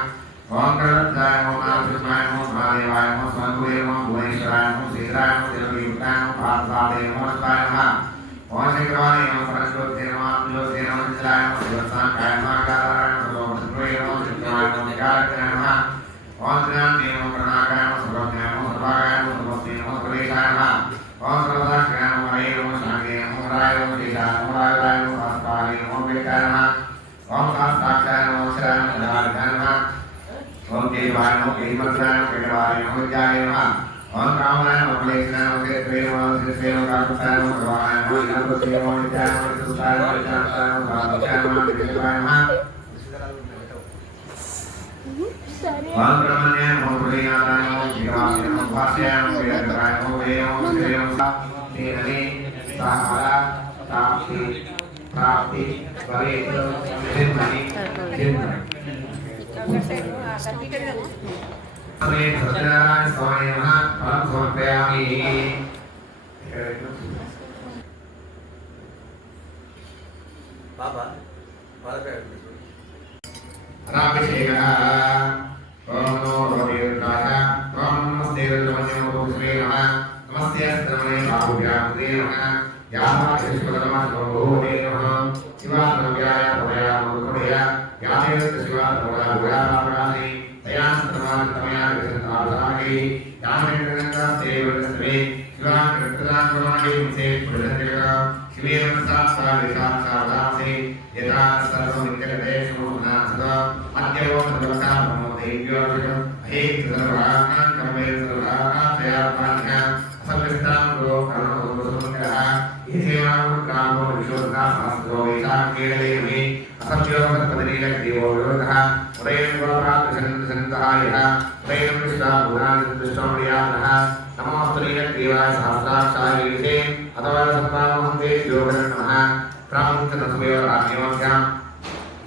ओम गणपताय ओम नामकृष्णाय ओम महादेवाय ओम स्वामिदेवाय ओम भुवनेश्वराय ओम श्रीधराय ओम देवयुक्ताय ओम पार्थाय ओम शिवाय नमः ओम श्रीकृष्णाय ओम सरस्वती नमः ज्योति नमः चित्राय ओम शिवसांकाय नमः कालाय नमः ओम श्रीकृष्णाय ओम शिवाय ओम कारकाय नमः ओम ज्ञानाय ओम प्रणाकाय ओम सर्वज्ञाय ओम सर्वाय ओम सर्वस्ति ओम सर्वेशाय नमः ओम सर्वदाख्याय ओम हरे ओम शांति ओम राय ओम ईशाय ओम राय ओम आस्ताय ओम वेदाय नमः ओम शास्त्राक्षाय ओम शराय ओम दार्घाय नमः ओम देवाय ओम केवलाय ओम केवलाय ओम विद्याय नमः ओम कामनाय ओम क्लेशाय ओम केतवे ओम श्रीसे ओम काकुत्साय ओम भगवाय ओम विष्णुपते ओम विद्याय ओम सुताय ओम विद्याय ओम भागवताय ओम देवाय नमः ओम ब्रह्मण्य ओम पुरीनाथाय ओम जीवाय ओम भास्याय ओम वेदाय ओम वे ओम श्री ओम तेनले सहारा प्राप्ति प्राप्ति भवेत् चिन्मणि चिन्मणि अमे सत्यनारायण स्वामी नमः फलं समर्पयामि बाबा अनाभिषेकः ओम नमो भगवते ओम नमस्ते रुद्रमन्ये नमो श्री नमः नमस्ते अस्त्रमणे बाहुभ्यां ते नमः यामाकृष्णपदमस्तोभूते नमः शिवानव्याय भवया मुकुटया यामेव शिवानवया भवयारामरासि तयास्तमान्तमया विसन्तासागि यामेन्द्रगङ्गा सेवनस्वे शिवाकृतदानप्रमाणे मुसे पुरन्दरिक शिवेन साक्षात्साक्षादासे यथा सर्वमित्यगतेषुनासद अद्यवो सर्वका नमो देव्योर्जम् हे सर्वभागान् कर्मेण सर्वभागान् तयात्मान्यः असंविस्तां गुरो करुणो सुमङ्गलः इसेवामुद्रामो विशोधनाशास्त्रो वेदाङ्गेरलेमि असंयोगपदनीलग्देवो विरोधः उदयं गोप्राप्तसन्तः उदयं विश्वाभूतानिर्दिष्टोमयानः नमोऽस्तुलीलग्देवाय सहस्राक्षाय विषे अथवा सत्तामहन्ते योगनमः प्रामुख्यतत्वयोराज्ञोऽभ्यां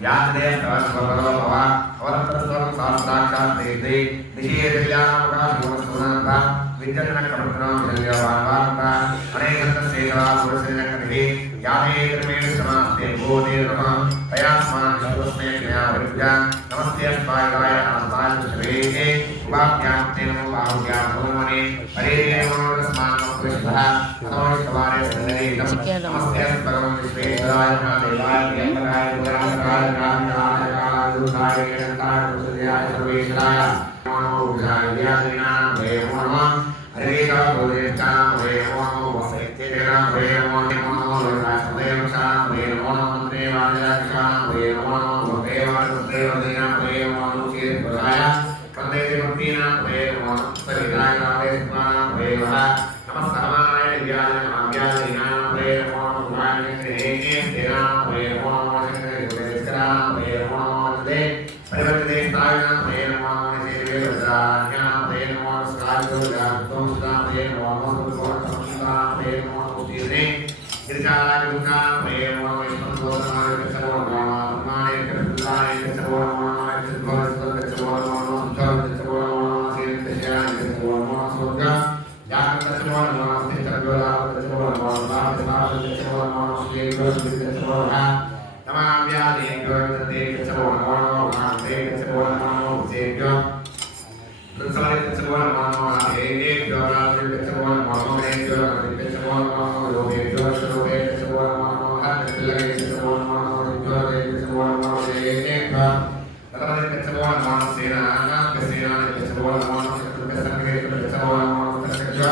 यातते तवस्वपदो भव अवरत्रस्वं सहस्राक्षात् देते निषेधल्यामकाशमस्तुनन्ता विद्यन्नकपत्रं जल्यवान्वान्ता अनेकन्तस्येवा पुरुषेणकनिः यामे क्रमेण समास्ते भूते नमः तयास्मान् सर्वस्मै क्षया विद्या नमस्ते अस्माय नमस्ताय श्रेये उपाभ्यां ते नमो बाहुभ्यां नमोने हरे नमो तस्मान् कृष्णः नमोस्तवारे सन्निधितं नमस्ते भगवन् विश्वेश्वराय महादेवाय देवराय पुराणकाय कामकाय कालादुताय निरन्ताय प्रसुद्याय सर्वेश्वराय नमो बुधाय देव नमः हरे भगवतेष्ठां हरे नमो वसेत्येनां हरे नमो लोकासदेवशां हरे नमो मन्त्रे वाजराक्षां हरे नमो देवादेवदेनां हरे नमो चेतपुराय वन्दे भक्तीनां हरे नमो सविताय नामेस्मानां हरे नमः नमस्कारमाय दिव्याय नमाभ्यादिनां हरे नमो भगवान् देनां हरे नमो शङ्करेश्वरां हरे नमो वन्दे परिवर्तिते स्थायिनां हरे नमो निषेधेवत्राण्यां हरे नमो स्कार्योगात्तोषां हरे नमो सुखोत्तमं हरे नमो मुक्तिदे गिरिजाय दुर्गां हरे नमो विष्णुदोषाय सर्वो नमः कृष्णाय सर्वो नमः चित्तवस्तु सर्वो नमः सुखं सर्वो नमः सीताय सर्वो नमः सुखं यागं सर्वो नमः स्थितगोलां सर्वो नमः नाथनाथ सर्वो नमः श्रीगुरुदेव सर्वो नमः नमाम्यादि गुरुदेव सर्वो नमः महादेव सर्वो नमः सेव्य प्रसादित सर्वो नमः हे ज्योतिर्देव सर्वो नमः महेश्वर सर्वो नमः लोकेश्वर सर्वो नमः हरिलगे सर्वो नमः ज्योतिर्देव सर्वो नमः देव तदवदेव सर्वो नमः सेनानां सेनानां सर्वो नमः संगे सर्वो नमः तस्य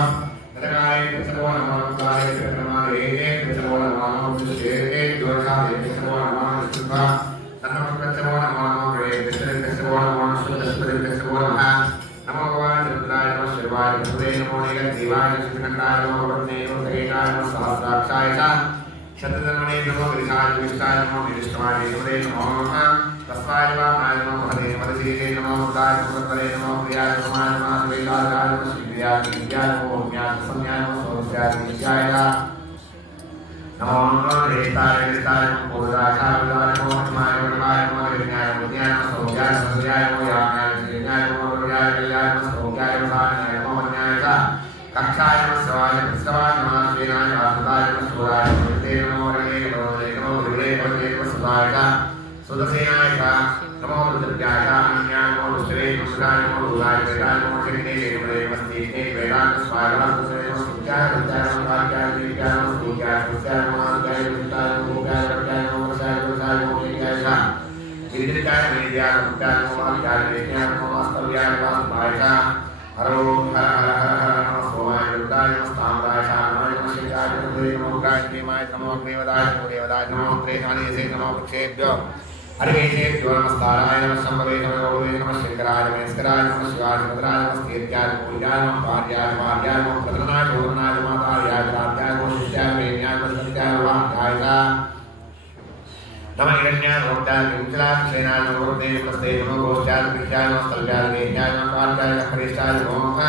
तदगाय सर्वो नमः काले सर्वो नमः सर्वो नमः विशेषे ज्योतिर्देव सर्वो नमः सुभा नमः सर्वो नमः रे सर्वो नमः सुदस्पतिदेव सर्वो नमः नमो भगवान् रुद्राय नमः शिवाय नमो देवाय श्रीखण्डाय नमो वरुणे नमो सगेनाय नमः सहस्राक्षाय च शतधर्मणे नमो गिरिशाय विष्टाय नमो विष्टवाय नमो नमः तस्माय वामाय नमो हरे मदसीते नमो मुदाय नमो नमो प्रियाय नमो नमः वेदाय नमो श्रीयाय विद्याय नमो ज्ञान संज्ञाय नमो सोस्याय विद्याय नमो रेताय रेताय नमो बोधाय विदाय नमो नमाय नमाय नमो विज्ञाय विद्याय नमो सोस्याय संज्ञाय नमो याज्ञाय विज्ञाय नमो विद्याय विद्याय नमो सोस्याय विदाय नमो न्याय कक्षाय नमः शिवाय शिवाय नमः श्रीनाय वासुदाय नमः सूराय नमो रणे नमो गुरुवे नमो सुधाय सुदसेनाय नमो रुद्रज्ञाय अन्याय नमो विष्णवे नमस्काराय नमो गुरुवाय वेदाय नमो श्रीने नमो नमस्ते वेदांत स्वागतम नमो सुत्याय रुद्राय नमो भाग्याय विद्याय नमो सूर्याय सुत्याय नमो आद्याय विद्याय नमो भोगाय विद्याय नमो वसाय विद्याय नमो विद्याय गिरिजाय विद्याय विद्याय नमो भाग्याय विद्याय नमो वास्तव्याय वासुभाय हरो हर हर हर नमो सोमाय रुद्राय नमो ताम्राय शामाय नमो शिवाय नमो गायत्रीमाय नमो अग्निवदाय नमो देवदाय नमो त्रेधानेसे नमो वृक्षेभ्यो हरिवेशेभ्यो नमस्काराय नमः शंभवे नमः गौरवे नमः शंकराय महेश्वराय नमः शिवाय रुद्राय नमः स्थित्याय पूजाय नमः पार्याय मार्याय नमः प्रधानाय शोभनाय नमः तार्याय रात्याय नमः शिष्याय वेण्याय नमः सत्याय वाक्याय नमः हिरण्याय रोक्ताय विंचलाय सेनाय नमः गुरुदेव नमस्ते नमः गोष्ठाय कृष्याय नमः स्थल्याय वेण्याय नमः पार्याय खरीष्टाय नमः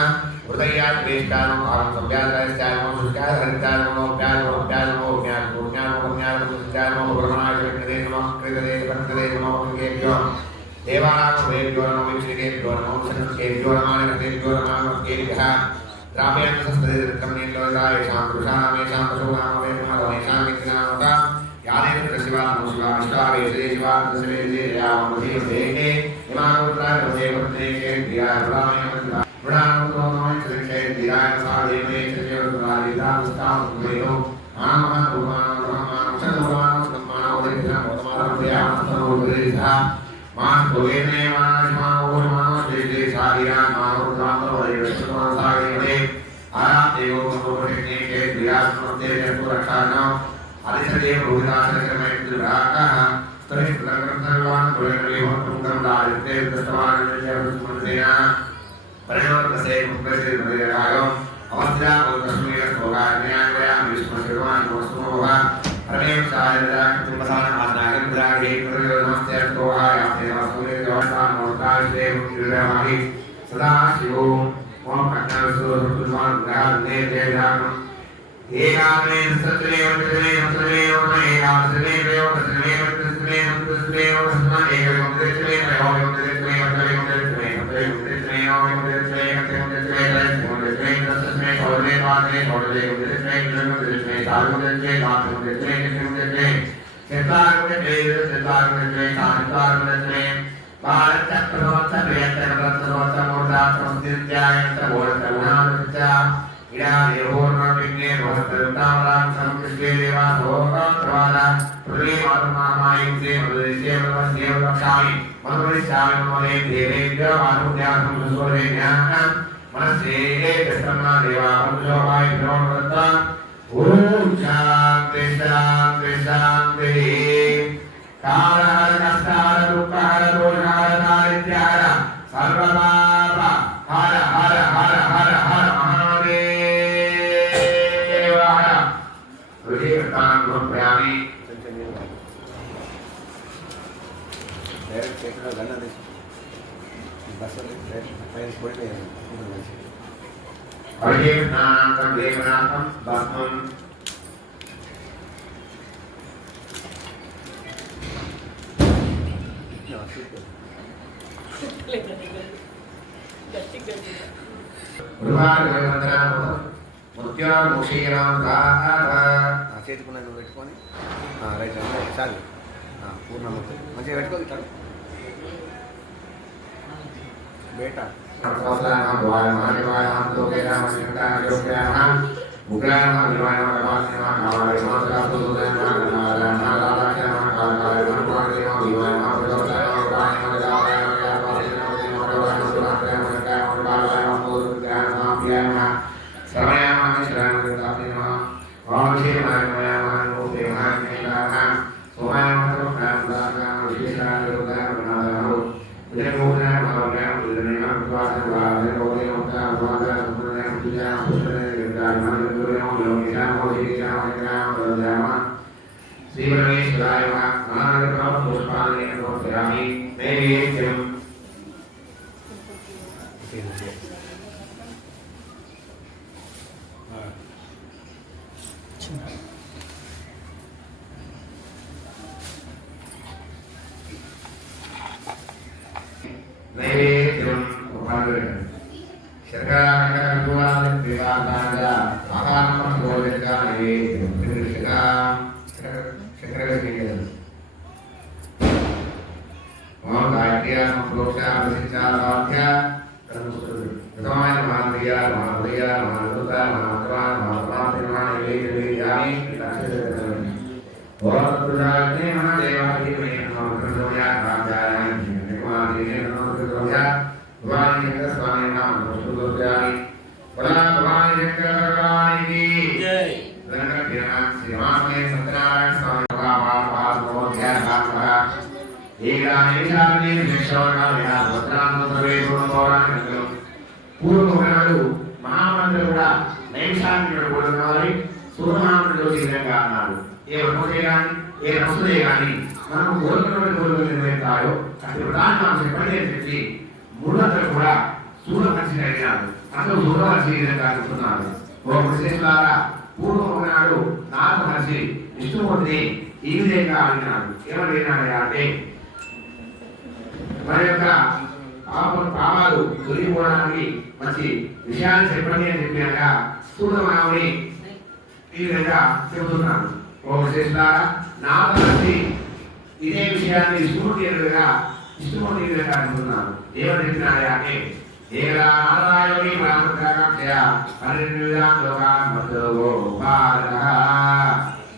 हृदयाय वेष्टाय नमः आरं संव्याय रायस्याय नमः शुष्याय हरिताय नमः प्याय नमः ज्ञान गुरुज्ञान नमः ज्ञान शुष्याय नमः गुरुनाय कृतदे नमः कृतदे कृतदे नमः केभ्यो देवानां वेभ्यो नमः विष्णुकेभ्यो नमः शनकेभ्यो नमः नमस्तेभ्यो नमः केभ्यः द्राव्यान् संस्कृतिं निलोदाय शां पुरुषाणां येषां पशूनां वेदनां येषां विघ्नानां यादेव शिवा नमो शिवा विश्वावे श्री शिवा तस्मै श्री रामधे देहे इमानुत्राय देवते के दिया रामाय नमो नमः श्री श्री दिया सादेवे श्री राधिका मुस्ताम गुरो आनमः भगवान ब्रह्मण चंद्रमान सम्मान उदिता मोदमान दया स्तनो उदिता मान गोवेने मान ओमान श्री श्री सारिया मारुद्राम वैष्णव सागरे आया देवो भगवते के दिया नमस्ते पुरक्षाणो आदिशदेव रोहिदासक्रमे दुराकाः तर्हि प्रकरणवान् दुरेणवे होत्रं दारिद्रे दृष्टवान् विजयवृत्मसेना परिणोत्तसे मुक्तसे मरियायो अवस्थिता बहुतस्मैः भोगान्यान्वया विष्णुशिवान् वस्तुमोहा परमेव सायदा कुटुम्बसान् आज्ञागं द्रागे नमस्ते अस्तोहाय वस्तुले देवतान् मोर्ताश्रे मुक्तिर्वाहि सदा शिवो ओम कन्यासु रुद्रवान् ग्रहान्ने देवदानं एकामे सत्रे वत्रे वत्रे वत्रे एकामे प्रयो वत्रे वत्रे वत्रे वत्रे एकं वत्रे प्रयो वत्रे वत्रे वत्रे वत्रे वत्रे वत्रे वत्रे वत्रे तस्मै छोड़े पाते छोड़े वत्रे वत्रे चालू वत्रे काट वत्रे वत्रे चेतार वत्रे चेतार वत्रे कांतार वत्रे भारत चक्रवर्त वेत्रवर्त मोर्चा संस्थित्याय तवोर्त गुणावृत्ता इडा देवोर्न विघ्ने भवत्तमरां संकृष्टे देवा भोगात्रवादा पृथ्वी मातृमामायिंसे मधुरिष्ये मधुवस्ये रक्षामि मधुरिष्यामि ममले देवेभ्यो आनुद्यासं सुसोरे ज्ञानं मनस्ये कृष्णा देवा मनुष्योपाय ब्रह्मवृत्ता ॐ शान्ति शान्ति शान्ति कारहर कष्टहर दुःखहर दोषहर दारिद्र्यहर सर्वपाप हर हर हर हर हर महादेव हर तुझे कृतान समर्पयामि डायरेक्ट चेकला गणना दे बस फाइल छोड़ दे अरे नाम देवनाथम भस्मम గురువారు వందనాలు ముత్యాలు ముషీరాం దాహా చేతుకున్న నువ్వు పెట్టుకొని రైట్ చాలు పూర్ణమూర్తి మంచిగా పెట్టుకోదు ఇట్లా బేటా श्रीपरमेश्वराय नमः पुष्पाणि समर्पयामि नैवेद्यम् नैवेद्यम् उपादेन शर्कराकर्पूरान् देवानाय आहारं गोविंदा नैवेद्यं कृष्णा शर्कराकर्पूरान् ओम गायत्र्या संप्रोक्षा प्रसिद्धावाक्या तमाय महादेया महादेया महादुता महात्मा महात्मा नैवेद्यामि ओम प्रजाते महादेवाय नमः कृष्णया राजाय भगवान शंकर स्वामी नाम नमस्कृत्यामि बोला भगवान शंकर भगवान की जय रंगनाथ श्रीवासने सत्यनारायण स्वामी का पाद ध्यान भागवा ఏకానేశాన్ని విశ్వనాథ భద్రాను సర్వే గుణపౌరాణి పూర్వమునాడు మహామంత్రులు కూడా నైషాన్ని కూడుకోవాలి సూర్యమానుడు ఈ విధంగా అన్నారు ఏ వనములే కానీ ఏ నమసులే కానీ మనం కోరుకున్న కోరికలు నెరవేరుతాయో అతి ప్రధానంగా చెప్పండి అని చెప్పి మూఢందరూ కూడా సూర్యమనిషిని అడిగినారు అందరూ సూర్యమనిషి ఈ విధంగా చెప్తున్నారు ఓ విశేషారా పూర్వమునాడు నారద మహర్షి విష్ణుమూర్తిని ఈ విధంగా అడిగినాడు ఏమని అడిగినాడు అంటే మన యొక్క పాపాలు తొలగిపోవడానికి మంచి విషయాన్ని చెప్పండి అని చెప్పినాక సూర్యమానవుని ఈ విధంగా చెబుతున్నాను ఓ విశేషారా నారద ఇదే విషయాన్ని విష్ణుమూర్తి ఎదురుగా విష్ణుమూర్తి ఈ విధంగా చెబుతున్నాను ఏమని చెప్పినాడు అంటే ఏలా నారాయణి ప్రాణత్యాగక్షయ పరినిర్విధాన్ లోకాన్ మధ్యలో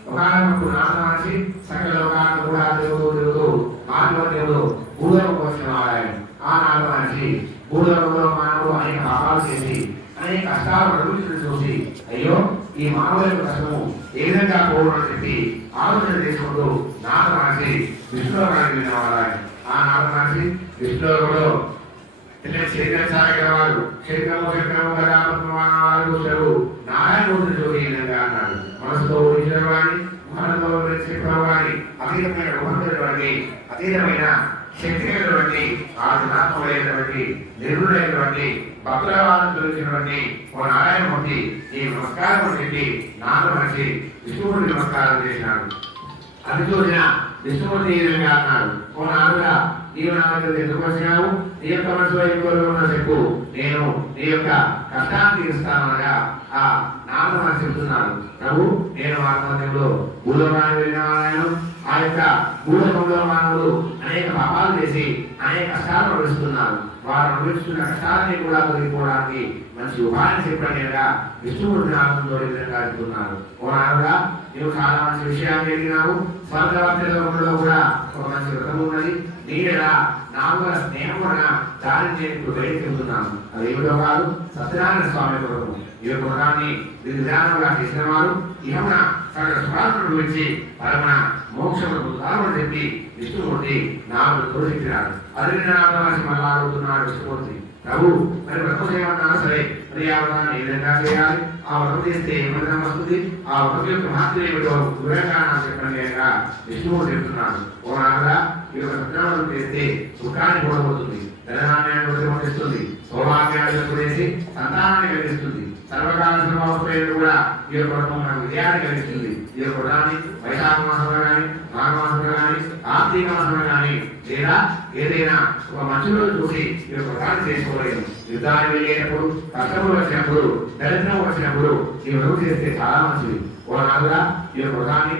ఒకనొక నామహర్షి సకల లోకాలను కూడా తిరుగుతూ మానవుడు భూలోకం కోసం ఆయన ఆ నామహర్షి భూలోకంలో మానవుడు అనేక పాపాలు చేసి అనేక కష్టాలు అనుభవించడం చూసి అయ్యో ఈ మానవుల యొక్క కష్టము ఏ విధంగా పోవడం చెప్పి ఆలోచన చేసుకుంటూ నామహర్షి విష్ణులోకానికి వెళ్ళినవాడు ఆ నామహర్షి విష్ణులోకంలో శరీరము శరీరము కదా చూశారు నారాయణమూర్తిని చూసి విధంగా అన్నాడు మనసుతో ఊహించిన వాడిని మనతో వాడిని అతీతమైన గుణమైనటువంటి అతీతమైన శక్తి కలిగినటువంటి ఆత్మమైనటువంటి నిర్గుణమైనటువంటి భక్తులవాదం తొలగించినటువంటి ఓ నారాయణమూర్తి ఈ నమస్కారం చెప్పి నామహర్షి విష్ణుమూర్తి నమస్కారం చేసినాడు అది చూసిన విష్ణుమూర్తి ఈ విధంగా అన్నాడు ఓ నాలుగా నీవు నా దగ్గర ఎందుకు వచ్చినావు నీ యొక్క మనసులో ఇంకోలో ఉన్న చెప్పు నేను నీ యొక్క కష్టాన్ని తీరుస్తానగా ఆ నామహర్షి చెబుతున్నాడు ప్రభు నేను ఆత్మహత్యంలో భూలోకానికి వెళ్ళిన ఆయన ఆ యొక్క భూలోకంలో మానవుడు అనేక పాపాలు చేసి అనేక కష్టాలు అనుభవిస్తున్నారు వారు అనుభవిస్తున్న కష్టాలని కూడా తొలగిపోవడానికి మంచి ఉపాయం చెప్పినగా విష్ణుమూర్తి నామంతో చెబుతున్నారు ఓ నాలుగా నీవు చాలా మంచి విషయాన్ని ఎదిగినావు స్వర్గవర్తిలో కూడా ఒక మంచి వ్రతం ఉన్నది నీడలా నాలుగు స్నేహం వలన దారిని నేను ఇప్పుడు బయట చెబుతున్నాను అది ఏమిటో కాదు సత్యనారాయణ స్వామి వ్రతము ఈ యొక్క వ్రతాన్ని విధానంగా చేసిన వారు ఇహమున సకల సుఖాలను గురించి పరమణ మోక్షమును పొందుతామని చెప్పి విష్ణుమూర్తి నాలుగు తోడిపినాడు అది నామహర్షి మళ్ళా అడుగుతున్నాడు విష్ణుమూర్తి ప్రభు మరి వ్రతం చేయమన్నా సరే మరి ఆ వ్రతాన్ని ఏ విధంగా చేయాలి ఆ వ్రతం చేస్తే ఏ విధంగా వస్తుంది ఆ వ్రతం యొక్క మహత్వం ఏమిటో వివరంగా నాకు చెప్పండి అనగా విష్ణుమూర్తి చెప్తున్నాడు ఓ నాగరా ఈ యొక్క సత్యనారాయణ చేస్తే సుఖాన్ని కూడబోతుంది ధనధాన్యాన్ని వదిలిస్తుంది సౌభాగ్యాన్ని కుదేసి సంతానాన్ని కలిగిస్తుంది సర్వకాల సర్వావస్థలు కూడా ఈ యొక్క వ్రతం మనకు విజయాన్ని కలిగిస్తుంది ఈ యొక్క వ్రతాన్ని వైశాఖ మాసంలో కానీ మాఘ మాసంలో కానీ కార్తీక మాసంలో కానీ లేదా ఏదైనా ఒక మంచి రోజు చూసి ఈ యొక్క వ్రతాన్ని చేసుకోలేదు యుద్ధాన్ని వెళ్ళేటప్పుడు కష్టములు వచ్చినప్పుడు దరిద్రం వచ్చినప్పుడు ఈ వ్రతం చేస్తే చాలా మంచిది ఓ నాలుగా ఈ యొక్క వ్రతాన్ని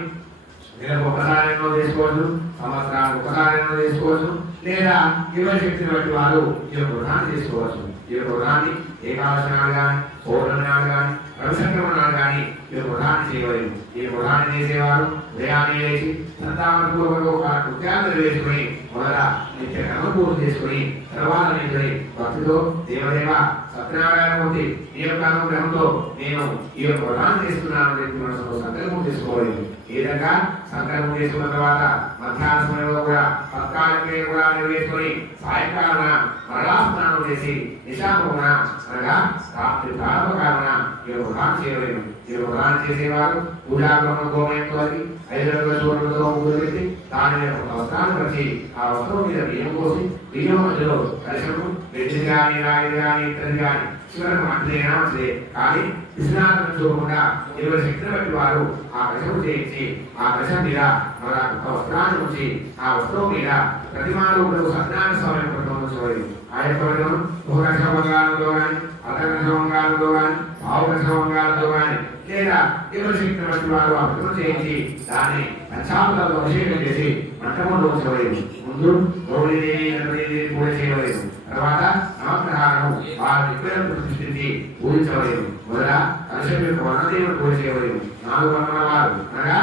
నెలకు ఒకసారైనా చేసుకోవచ్చు సంవత్సరానికి ఒకసారైనా చేసుకోవచ్చు లేదా యువ శక్తిని బట్టి వారు ఈ యొక్క వ్రతాన్ని చేసుకోవచ్చు ఈ యొక్క వ్రతాన్ని ఏకాదశి నాడు కానీ పౌర్ణమి నాడు కానీ రవిసంక్రమణ నాడు కానీ ఈ యొక్క వ్రతాన్ని చేయలేదు ఈ వ్రతాన్ని చేసేవారు ఉదయాన్నే లేచి సంతానపూర్వకంగా ఒక కృత్యాలు వేసుకుని మొదట నిత్య కర్మ పూర్తి చేసుకుని తర్వాత నిద్రని భక్తితో దేవదేవ సత్యనారాయణమూర్తి ఈ యొక్క అనుగ్రహంతో నేను ఈ యొక్క వ్రతాన్ని చేస్తున్నానని చెప్పి మనసులో సంకల్పం చేసుకోలేదు. ఈ విధంగా సంకల్పం చేసుకున్న తర్వాత మధ్యాహ్న సమయంలో కూడా తత్కాలిక కూడా నిర్వహించుకొని సాయంకాలన మరలా స్నానం చేసి నిశామున అనగా రాత్రి ప్రారంభకాలన ఈ యొక్క వ్రతాన్ని చేయలేదు. ఈ యొక్క వ్రతాన్ని చేసేవారు పూజాగ్రహం గోమయంతో అది 5 రంగుల చూడలతో పూజ పెట్టి దాని యొక్క వస్త్రాన్ని పరిచి ఆ వస్త్రం మీద బియ్యం పోసి బియ్యం మధ్యలో కలిసము వెండిది కానీ రాగిది కానీ ఇతరుది కానీ చివరకు మంచిదైనా మంచిదే కానీ విశ్రాంతం చూడకుండా ఎవరి శక్తిని బట్టి వారు ఆ కలశము చేయించి ఆ కలశం మీద మన వస్త్రాన్ని ఉంచి ఆ వస్త్రం మీద ప్రతిమారూపుడు సత్యనారాయణ స్వామి ప్రతిమ ఆ యొక్క బంగారంలో కానీ అతని బంగారంలో కానీ ఆవుల బంగారంలో కానీ లేదా ఎవరి శక్తిని బట్టి వారు ఆ ప్రతిమ చేయించి దాన్ని పంచామృతాలతో అభిషేకం చేసి మంటపంలో ఉంచవలేదు. ముందు గౌరీదేవి పూజ చేయవలేదు. తర్వాత నవగ్రహాలను వారి విగ్రహాలను ప్రతిష్ఠించి పూజించవలేదు. మొదట కలశం యొక్క వర్ణదేవుడు పూజ చేయవలేదు. 4 వర్ణాల వారు అనగా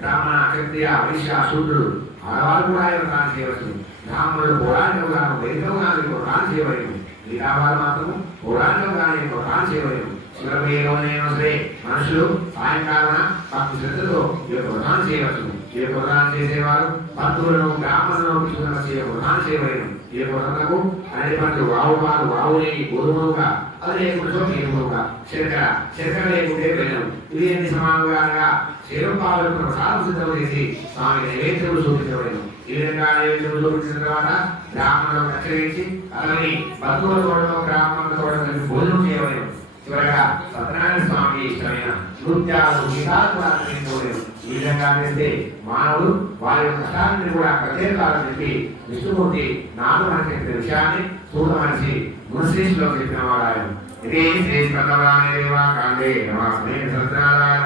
బ్రాహ్మణ, క్షత్రియ, వైశ్య, శూద్రుడు ఆడవారు కూడా వ్రతాన్ని చేయవచ్చు. బ్రాహ్మణుడు పౌరాణికంగాను వైదికంగాను వ్రతాన్ని చేయవలేదు. మిగతా వారు మాత్రం పౌరాణికంగానే వ్రతాన్ని చేయవలేదు. చివరిలోనైనా సరే మనుషులు సాయంకాలన భక్తి శ్రద్ధతో ఈ యొక్క వ్రతాన్ని చేయవచ్చు. ఈ యొక్క వ్రతాన్ని చేసేవారు భక్తులను బ్రాహ్మణులను తీసుకుని వ్రతాన్ని చేయవలేదు. ఈ యొక్క వ్రతకు అరటి పండ్లు, ఆవు పాలు, ఆవు నెయ్యి, గోధుమలుగా అది లేకుంటే ఏముగా శర్కర లేకుంటే బెల్లం ఇది ఎన్ని సమానంగా శరీరపాలకు ప్రసాదం సిద్ధం చేసి స్వామి నైవేద్యములు చూపించవలేదు. ఈ విధంగా నైవేద్యములు చూపించిన తర్వాత బ్రాహ్మణులను రక్షించి అలాగే భక్తుల తోటలో బ్రాహ్మణుల తోటలో భోజనం చేయవలేదు. చివరగా సత్యనారాయణ స్వామికి ఇష్టమైన నృత్యాలు, గీతాలు కూడా చేసుకోలేదు. ఈ విధంగా చేస్తే మానవుడు వారి కష్టాన్ని కూడా ప్రత్యేకాలను చెప్పి విష్ణుమూర్తి నాలుగు మనకి చెప్పిన విషయాన్ని చూడమనిసి గురుశ్రీష్లో చెప్పిన వారాయణ ఇది శ్రీ స్కందవరామదేవా కాండే నమాస్మే సత్యనారాయణ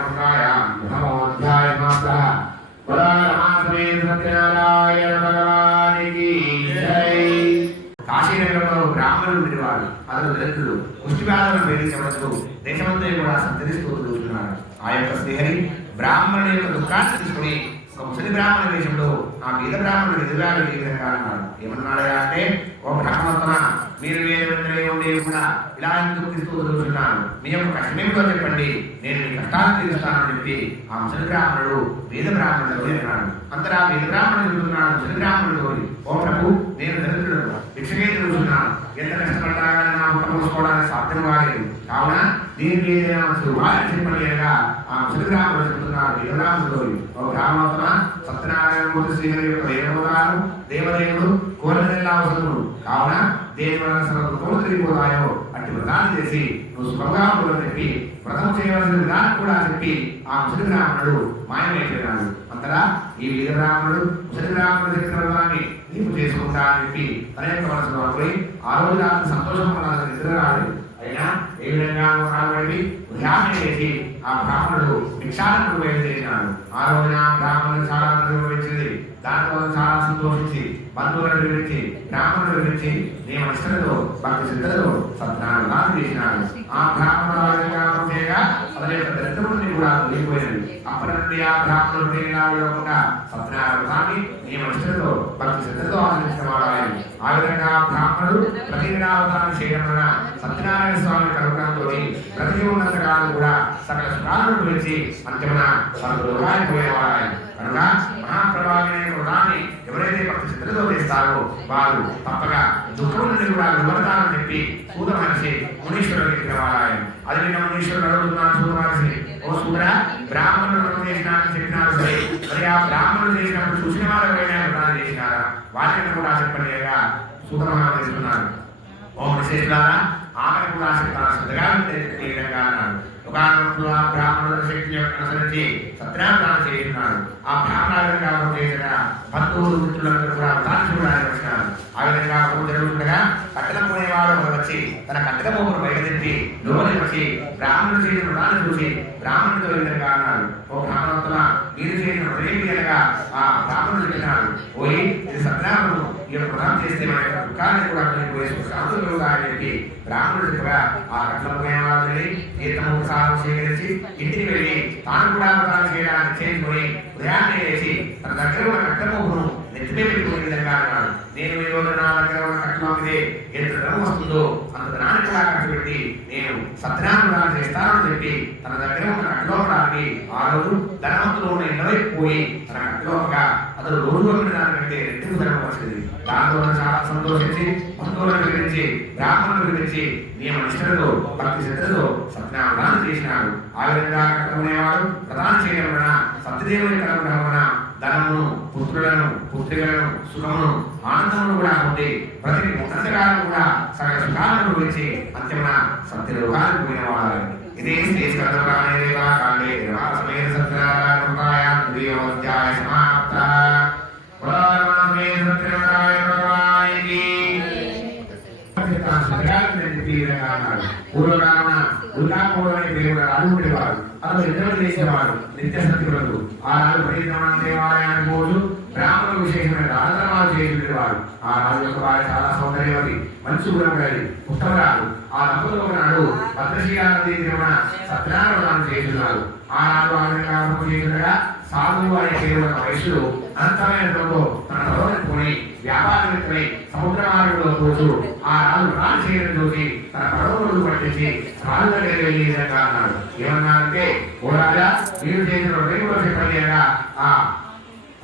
ప్రథమోధ్యాయ మాత్ర పురాణాస్మే సత్యనారాయణ భగవానికి జై. కాశీనగరంలో బ్రాహ్మణులు ఉండేవాడు. అతను దళితుడు ముష్టివాదలను వేధించవచ్చు. దేశమంతా కూడా సంచరిస్తూ చూస్తున్నారు. ఆ యొక్క శ్రీహరి బ్రాహ్మణుని యొక్క దుఃఖాన్ని తీసుకుని ఒక ముసలి బ్రాహ్మణ దేశంలో ఆ మీద బ్రాహ్మణుడు ఎదురుగా ఈ విధంగా అన్నాడు. ఏమన్నాడు అంటే, ఓ బ్రాహ్మణోత్తమ, మీరు వేరే ఉండే కూడా ఇలా దుఃఖిస్తూ వదులుతున్నాను. మీ యొక్క కష్టమేమిటో చెప్పండి, నేను మీ కష్టాన్ని తీరుస్తానని చెప్పి ఆ ముసలి బ్రాహ్మణుడు వేద బ్రాహ్మణుడు అన్నాడు. అంతరా వేద బ్రాహ్మణుడు చెబుతున్నాడు ముసలి బ్రాహ్మణుడు, ఓ ప్రభు, నేను దళితుడు భిక్షకే తిరుగుతున్నాను. ఎంత కష్టపడ్డా నా పుట్ట పోసుకోవడానికి సాధ్యం కాలేదు. కావున దీనికి ఏదైనా ఉపాయం చెప్పండి అనగా ఆ ముసలి బ్రాహ్మణుడు చెబుతున్నాడు వేద బ్రాహ్మణుడు, ఓ బ్రాహ్మణోత్తమ, సత్యనారాయణమూర్తి శ్రీహరి యొక్క దేవతారు దేవదేవుడు కోరినల్లా అవసరముడు. కావున దేని వలన సర్వదుఃఖములు తిరిగిపోతాయో అట్టి వ్రతాన్ని చేసి నువ్వు సుఖంగా ఉంటుందని చెప్పి వ్రతం చేయవలసిన విధానం కూడా చెప్పి ఆ ముసలి బ్రాహ్మణుడు మాయమైపోయినాడు. అంతలా ఈ వీర బ్రాహ్మణుడు ముసలి బ్రాహ్మణుడు చెప్పిన వ్రతాన్ని నీకు చేసుకుంటా అని చెప్పి తన యొక్క మనసులో అనుకుని ఆ రోజు రాత్రి సంతోషం పడాలని నిద్ర రాలేదు. అయినా ఏ విధంగా కాలబడి ఉదయాన్నే చేసి ఆ బ్రాహ్మణుడు భిక్షాటనకు బయలుదేరినాడు. ఆ రోజున బ్రాహ్మణుడు చాలా నిర్వహించింది. దానితో చాలా సంతోషించి బంధువులను వివరించి బ్రాహ్మణుడు వివరించి నేను ఇష్టంతో భక్తి శ్రద్ధతో సత్యనారాయణ చేసినాడు. ఆ బ్రాహ్మణుడు చేయగా అతని యొక్క దరిద్రుడిని కూడా తొలగిపోయినది. అప్పటి నుండి ఆ బ్రాహ్మణుడు లేకుండా సత్యనారాయణ నేను ఇష్టంతో భక్తి శ్రద్ధతో ఆచరించిన వాడు ఆయన. ఆ విధంగా బ్రాహ్మణుడు ప్రతి దినావతాన్ని చేయడం వలన సత్యనారాయణ స్వామి కనుగొనడంతో ప్రతి ఉన్నత కాలం కూడా సకల సుఖాలను గురించి అంతిమన పోయేవాడు. కనుక మహాప్రభావిని వ్రతాన్ని ఎవరైతే భక్తి శ్రద్ధతో చేస్తారో వారు తప్పక దుఃఖం నుండి కూడా వివరతాలని చెప్పి సూద మనిషి మునీశ్వరుడు చెప్పినవాడు. అది నిన్న మునీశ్వరుడు అడుగుతున్నాడు సూద మనిషి, ఓ సూద, బ్రాహ్మణుడు చేసినారని చెప్పినారు సరే, మరి ఆ బ్రాహ్మణుడు చేసినప్పుడు చూసిన వారు ఎవరైనా వ్రతాన్ని చేసినారా, వాటిని కూడా చెప్పండి సూద మహారాజు చేస్తున్నాడు. ఓ విశేషారా ఆమెను కూడా శ్రద్ధగా ఈ విధంగా అన్నాడు. ఒక బ్రాహ్మణుల శక్తి అనుసరించి సత్యనారాయణ చేస్తున్నాడు. ఆ బ్రాహ్మణులను చేసిన బంధువులు మిత్రులందరూ కూడా వ్రతాన్ని చూడడానికి వచ్చినారు. ఆ విధంగా జరుగుతుండగా కట్టెల పోయేవాడు వచ్చి తన కట్టెల పోపును బయటెత్తి లోపలికి వచ్చి బ్రాహ్మణుడు చేసిన వ్రతాన్ని చూసి బ్రాహ్మణుడితో ఈ విధంగా అన్నాడు, ఓ బ్రాహ్మణోత్తమ, మీరు చేసిన వ్రతం అనగా ఆ బ్రాహ్మణుడు చెప్పినాడు, ఓయి ఇది సత్యనారాయణుడు, ఈ యొక్క వ్రతం చేస్తే మన యొక్క దుఃఖాన్ని కూడా పోయే శాంతులుగా అని చెప్పి బ్రాహ్మణుడు చెప్పగా ఆ కట్టెల పోయేవాళ్ళని తీర్థము ప్రసాదం స్వీకరించి ఇంటికి వెళ్ళి తాను కూడా వ్రతాలు చేయడానికి చేసుకుని ఉదయాన్నే వేసి తన దగ్గర ఉన్న కట్టెల నెత్తిమే పెట్టుకునే విధంగా అన్నాడు. నేను ఈ రోజు నా దగ్గర ఉన్న కట్టెలో ఎంత ధనం వస్తుందో అంత అంత ధనాన్ని కూడా ఖర్చు పెట్టి నేను సత్యనారాయణ చేస్తానని చెప్పి తన దగ్గర ఉన్న కట్లోపడానికి ఆ రోజు ధనవంతులు ఉన్న ఇళ్ళవై పోయి తన కట్లోపగా అతను రోజు దానికంటే రెట్టింపు ధనం వచ్చింది. దాంతో చాలా సంతోషించి బంధువులను పిలిపించి బ్రాహ్మణులను పిలిపించి నియమ నిష్ఠలతో భక్తి శ్రద్ధతో సత్యనారాయణ చేసినాడు. ఆ విధంగా కట్టుకునేవాడు ప్రధాన చేయడం వలన సత్యదేవుని కలగడం వలన ధనమును పుత్రులను పుత్రికలను సుఖమును ఆనందమును కూడా పొంది ప్రతి అంతకాలం కూడా సకల సుఖాలను గురించి అంతిమ సత్యలోకానికి పోయినవాడు. ఇదే శ్రీ స్కందపురాణే సమయ సత్యనారాయణ ద్వితీయోధ్యాయ సమాప్త. పూర్వకాలన దుర్గాపూర్వని దేవుడు రాజు ఉండేవాడు. అతను ఇద్దరు చేసేవాడు నిత్య సత్యుడు. ఆ రాజు పరిశ్రమ దేవాలయానికి పోదు బ్రాహ్మణులు విశేషమైన రాజధర్మాలు చేసేవాడు. ఆ రాజు యొక్క వారి చాలా సౌందర్యవతి మంచి గుణపడి ఉత్తమరాలు. ఆ దంపతులు ఒకనాడు భద్రశీలానది తిరుమణ సత్యనారాయణ చేస్తున్నారు. ఆ రాజు ఆనందంగా చేస్తుండగా సాధువు అనే దేవుడు వయస్సులో అనంతమైన తన పర్వతని వ్యాపార వ్యక్తమై సముద్ర మార్గంలో పోతూ ఆ రాజు రాజు చేయడం చూసి తన పర్వతులు పట్టించి రాజు దగ్గర వెళ్ళి విధంగా అన్నాడు. ఏమన్నారంటే, ఓ రాజా మీరు చేసిన రేపులో చెప్పండి అనగా ఆ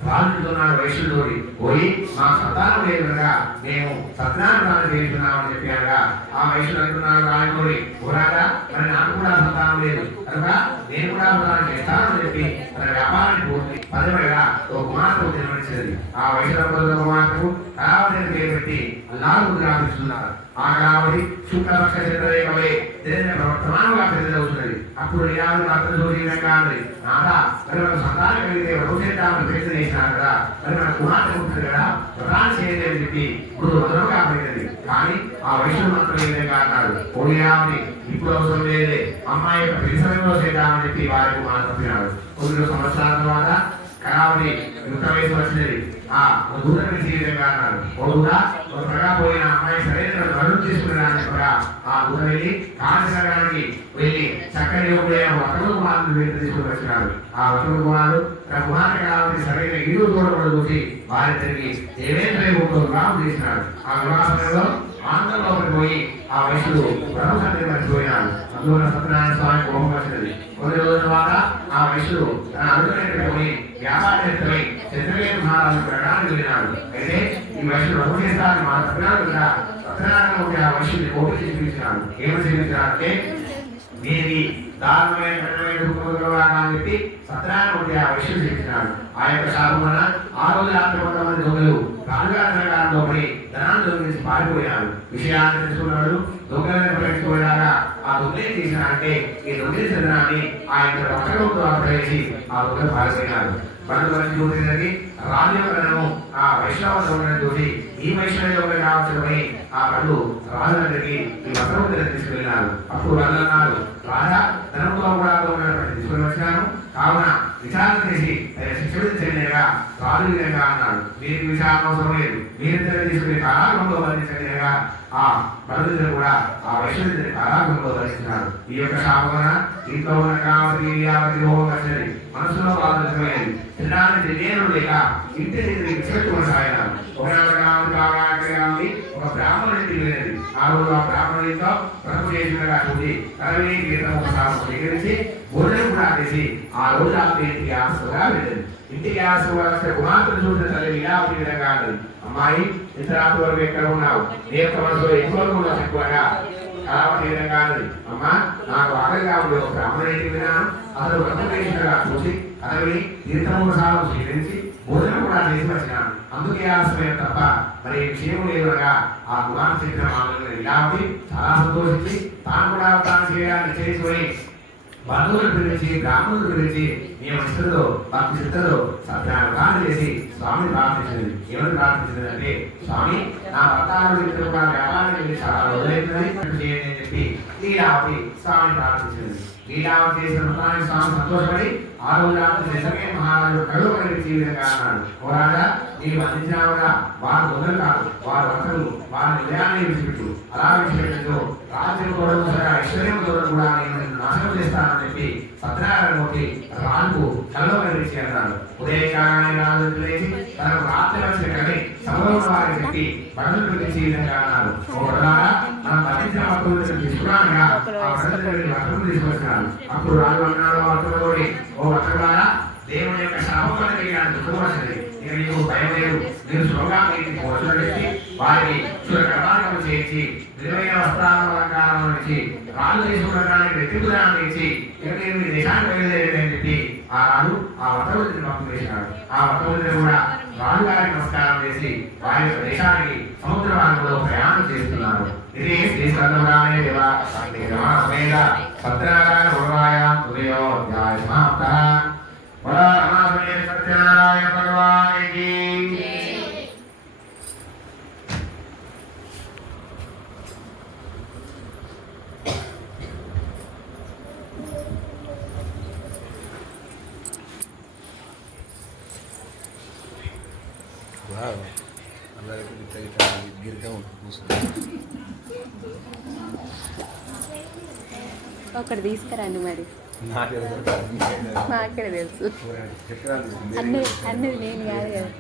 రాజుతో నాడు వయస్సుతోటి పోయి మా సంతానం లేదుగా మేము సత్యనారాయణ చేస్తున్నామని చెప్పి అనగా ఆ వయస్సులో అంటున్నాడు రాజుతోటి, ఓ రాజా మరి నాకు కూడా సంతానం లేదు కనుక నేను కూడా ప్రదానం చేస్తానని చెప్పి తన వ్యాపారాన్ని పూర్తి పదవిగా ఓ కుమార్తె జన్మించింది. ఆ వయసులో కుమార్తెకు కళావతి పేరు పెట్టి అల్లారు గ్రామిస్తున్నారు. ఆ కళావతి శుక్లపక్ష చంద్రరేఖలే ప్రవర్తమానంగా పెద్దదవుతున్నది. అప్పుడు నిరాలు అర్థం చూసినగా నాదా మరి మన సంతానం కలిగితే రోజేటామని ప్రయత్నం చేసినారు కదా, మరి మన కుమార్తె ఉంటుంది కదా ప్రధానం చేయలేదని చెప్పి ఇప్పుడు మధురంగా పోయినది. కానీ ఆ వయసులో మాత్రం ఏ విధంగా అన్నాడు, పోయామని ఇప్పుడు అవసరం లేదే అమ్మాయి యొక్క పెళ్లి సమయంలో చేద్దామని చెప్పి వారి కుమార్తె పంపినాడు. కొన్ని సంవత్సరాల తర్వాత కళావతి యుక్త వయసు వచ్చినది. ఆ దూరం నుంచి ఈ విధంగా అన్నాడు, కూడా త్వరగా పోయిన అమ్మాయి సరైన గడువు తీసుకునేదాన్ని కూడా ఆ దూరం వెళ్ళి కాంచనగానికి వెళ్ళి చక్కని వకలు కుమారుడు వీళ్ళు తీసుకుని వచ్చినాడు. ఆ వకలు కుమారుడు తన కుమార్తె కళావతి సరైన ఇల్లు దూరం కూడా చూసి వారి తిరిగి దేవేంద్ర వివాహం చేసినాడు. ఆ వివాహ సమయంలో ఆంధ్రలోకి పోయి ఆ వయసులో బ్రహ్మసంధ్య మర్చిపోయినాడు. అందువల్ల సత్యనారాయణ స్వామి కోపం వచ్చినది. కొన్ని రోజుల తర్వాత ఆ వయసులో తన అడుగుని వ్యాపారవేత్తమై చంద్రకేతు మహారాజు ప్రకటనకు వెళ్ళినాడు. అయితే ఈ వయసులో రఘు చేస్తారని మా సత్యనారాయణ కూడా సత్యనారాయణ ఆ వయసుని కోపం చూపించినాడు. ఏమని చూపించినాడంటే, నేది దారుణమైన కఠినమైన దుఃఖం చెప్పి సత్యనారాయణ ఆ వయసును చూపించినాడు. ఆ యొక్క శాపం వలన ఆ రోజు రాత్రి కొంతమంది దొంగలు రాజుగారి పడి ధనాన్ని దొంగిలించి పారిపోయినాడు. విషయాన్ని తెలుసుకున్నాడు. దొంగలను ప్రకటించుకోలేగా ఆ దొంగలు ఏం చేసినారంటే ఈ దొంగిలించిన ధనాన్ని ఆ యొక్క వస్త్రంతో ఆపేసి ఆ దొంగలు పారిపోయినాడు. బంధువులను చూసేసరికి రాజు యొక్క ధనము ఆ వైష్ణవ దొంగలను చూసి ఈ వైష్ణవ దొంగ కావచ్చుకొని ఆ పళ్ళు రాజు దగ్గరికి ఈ వస్త్రం దగ్గర తీసుకువెళ్ళినారు. అప్పుడు రాజు అన్నారు, రాజా ధనంతో కూడా దొంగలను తీసుకుని వచ్చినాను కావున విచారణ చేసి శిక్ష విధించలేగా రాజు విధంగా అన్నాడు. మీకు విచారణ అవసరం లేదు, మీరు తీసుకునే కారాగృహంలో బంధించలేగా ఆ బలదులు కూడా ఆ వైష్ణవుని కారాగృహంలో బంధించినాడు. ఈ యొక్క శాపన ఇంట్లో ఉన్న కావతి హోమం వచ్చినది. మనసులో బాధలేదు. తినడానికి తెలియను లేక ఇంటి విశ్వత్తు కొనసాగినారు. ఒక బ్రాహ్మణుడి వెళ్ళినది. ఆ రోజు ఆ బ్రాహ్మణుడితో ప్రభు చేసినగా చూసి కరవే గీతం ఒకసారి స్వీకరించి భోజనం కూడా చేసి ఆ రోజు ఆమె ఇంటికి ఆశగా వెళ్ళింది. ఇంటికి ఆశ కుమార్తెను చూసిన తల్లి లీలావతి విధంగా అన్నది, అమ్మాయి ఇంత రాత్రి వరకు ఎక్కడ ఉన్నావు? నీ యొక్క మనసులో ఎక్కువ ఉన్నావు ఎక్కువగా. కళావతి విధంగా అన్నది, అమ్మ నాకు ఆకలిగా ఉండే ఒక బ్రాహ్మణుడి విన్నాను. అతను వ్రతం చేసినగా చూసి కదవి తీర్థము సాగు స్వీకరించి భోజనం కూడా చేసి వచ్చినాను. అందుకే ఆలస్యమైన తప్ప మరి విషయం లేదుగా ఆ కుమార్తె చెప్పిన మాటలు లీలావతి చాలా సంతోషించి తాను కూడా తాను చేయాలని చేసుకొని బంధువులు పిలిచి బ్రాహ్మణులు పిలిచి మేము ఇష్టతో భక్తి శ్రద్ధతో సత్యాన్ని చేసి స్వామిని ప్రార్థించింది. ఏమని ప్రార్థించింది అంటే, స్వామి నా భర్తాలు కూడా వ్యాపారం వెళ్ళి చాలా రోజులైతుందని చేయండి అని చెప్పి లీలావతి స్వామిని ప్రార్థించింది. లీలావతి చేసిన వృత్తానికి స్వామి సంతోషపడి ఆ రోజు రాత్రి నిజమే మహారాజు కళ్ళు కలిగించే విధంగా అన్నాడు. ఓ రాజా, నీవు అందించినావుగా వారు దొంగలు కాదు, వారు వర్తలు, వారి నిలయాన్ని విడిచిపెట్టు. అలా విడిచిపెట్టదు రాత్రి కూడా ఐశ్వర్యం కూడా నేను నాశనం చేస్తానని చెప్పి సత్యనారాయణమూర్తి రాజుకు కళ్ళు కలిగించి అన్నాడు. ఉదయకాలాన్ని రాజు లేచి తనకు రాత్రి వచ్చిన కవి సభలో వారికి చెప్పి బట్టలు పిలిచి విధంగా అన్నారు. మనం బంధించిన వస్తువులను తీసుకురాగా ఆ వస్తువులు తీసుకొచ్చినారు. అప్పుడు రాజు అన్నాడు వర్తకుడి, ఓ వర్తకులారా, దేవుని యొక్క శాపం వల్ల దుఃఖమొచ్చినది. ఇక నీకు భయం లేదు. మీరు సుఖంగా వస్తువులు పెట్టి వారికి కర్మాలను చేయించి విలువైన వస్త్రాలను అలంకారం ఇచ్చి రాజు తీసుకున్నదానికి వ్యక్తిగతాన్ని ఇచ్చి ఇక నేను మీ దేశానికి బయలుదేరేదని చెప్పి ఆ రాజు ఆ వర్తకుడిని పంపించేసినాడు. ఆ వర్తకుడిని కూడా రాజు గారికి నమస్కారం చేసి వారి యొక్క దేశానికి సముద్ర మార్గంలో ప్రయాణం చేస్తున్నారు. ఇది శ్రీ స్కందపురాణే సత్యనారాయణ ఉదయోధ్యాయ సమాప్తః. సత్యనారాయణ భగవానికి ఒకటి తీసుకురండి మరి. నాకే తెలుసు అన్నది నేను కాదు కదా.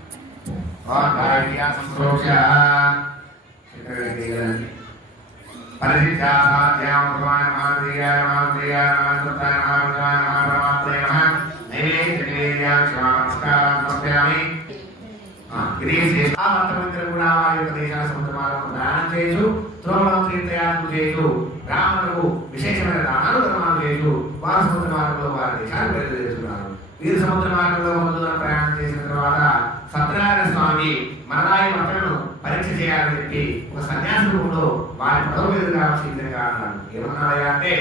బ్రాహ్మణులకు విశేషమైన దానాలు ధర్మాలు చేయు వారు సముద్ర మార్గంలో వారి దేశాన్ని బయలుదేరుతున్నారు. వీరు సముద్ర మార్గంలో ముందుగా ప్రయాణం చేసిన తర్వాత సత్యనారాయణ స్వామి మరలాయి మతలను పరీక్ష చేయాలని చెప్పి ఒక సన్యాసి రూపంలో వారి పదవి మీద కావాల్సిన విధంగా అన్నారు. ఏమన్నారయ్యా అంటే,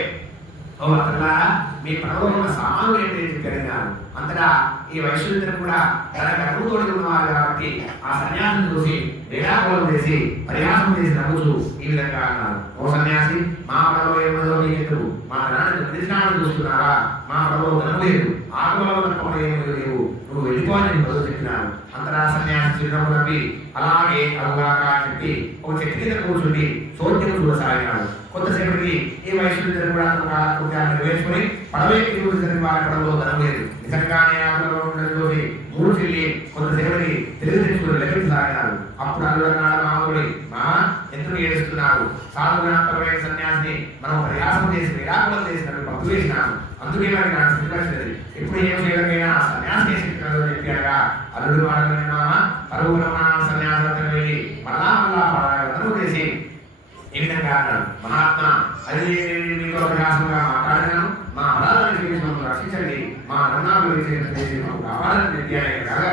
ఓ మతలారా, మీ పదవులో ఉన్న సామాన్లు ఏంటి చెప్పారు. అంతటా ఈ వైశ్యులందరూ కూడా తన గర్భతోడి ఉన్నవారు కాబట్టి ఆ సన్యాసిని చూసి వేలాకోలం చేసి పరిహాసం చేసి నవ్వుతూ ఈ విధంగా అన్నారు. ఓ సన్యాసి, మా పదవు ఏమో నీకెందుకు? మా ధనాన్ని ప్రతిష్టానం చూస్తున్నారా? మా పదవు ధనం లేదు, ఆత్మలో తప్పకుండా ఏమీ లేవు, నువ్వు వెళ్ళిపోవాలని పదవి చెప్పినారు. అంతటా సన్యాసి చిరునవ్వు నవ్వి అలాగే అవుగాక చెప్పి ఒక చెట్టు మీద కూర్చుండి చోట్యం చూడసాగినాడు. కొంతసేపటికి ఈ వైశ్యులందరూ కూడా వేసుకుని పడవేకి చూసిన వారి పడవలో ధనం లేదు. నిజంగానే ఆకులలోని మూడు చెల్లి కొంతసేపటికి తెలివి తెచ్చుకుని లెక్కించసాగినారు. అప్పుడు అల్లుడన్నాడు మామూడి, మా ఎందుకు ఏడుస్తున్నారు? సాధుగుణాత్మకమైన సన్యాసిని మనం ప్రయాసం చేసి నిరాకులం చేసినట్టు పప్పు వేసినాము. అందుకే మరి నాకు సిద్ధించలేదు. ఎప్పుడు ఏం చేయడమైనా సన్యాసి చేసినాడు చెప్పాగా అల్లుడు మాటలని మామ పరువు సన్యాసం వెళ్ళి మళ్ళా పడవ చేసి ఈ విధంగా అన్నాడు. మహాత్మా, అది మీకు ప్రయాసంగా మాట్లాడినాను. మా అపరాధాన్ని రక్షించండి, మా అన్నాలు కావాలని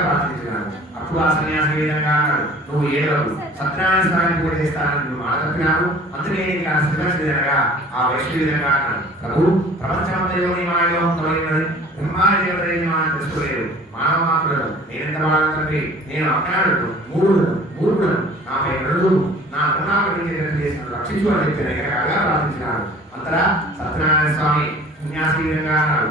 ప్రార్థించినాను. అప్పుడు ఆ సన్యాసి విధంగా అన్నాడు, నువ్వు ఏడవకు, సత్యనారాయణ స్వామిని పూజ చేస్తానని నువ్వు మాట తప్పినావు. అందుకే నీకు ఆ సిద్ధంగా ఆ వైష్ణవి విధంగా అన్నాడు. ప్రభు, ప్రపంచమంతలో నీ మాయలో తొలగినది బ్రహ్మాండ దేవతని మనం తెలుసుకోలేదు. మానవ మాత్రుడు నేనెంత బాగా తండ్రి, నేను అజ్ఞానుడు మూర్ఖుడు, నాపై నడుగుడు, నా కరుణాపడి చేసిన రక్షించు అని చెప్పి రకరకాలుగా ప్రార్థించినాడు. అంతటా సత్యనారాయణ స్వామి సన్యాసి విధంగా అన్నాడు.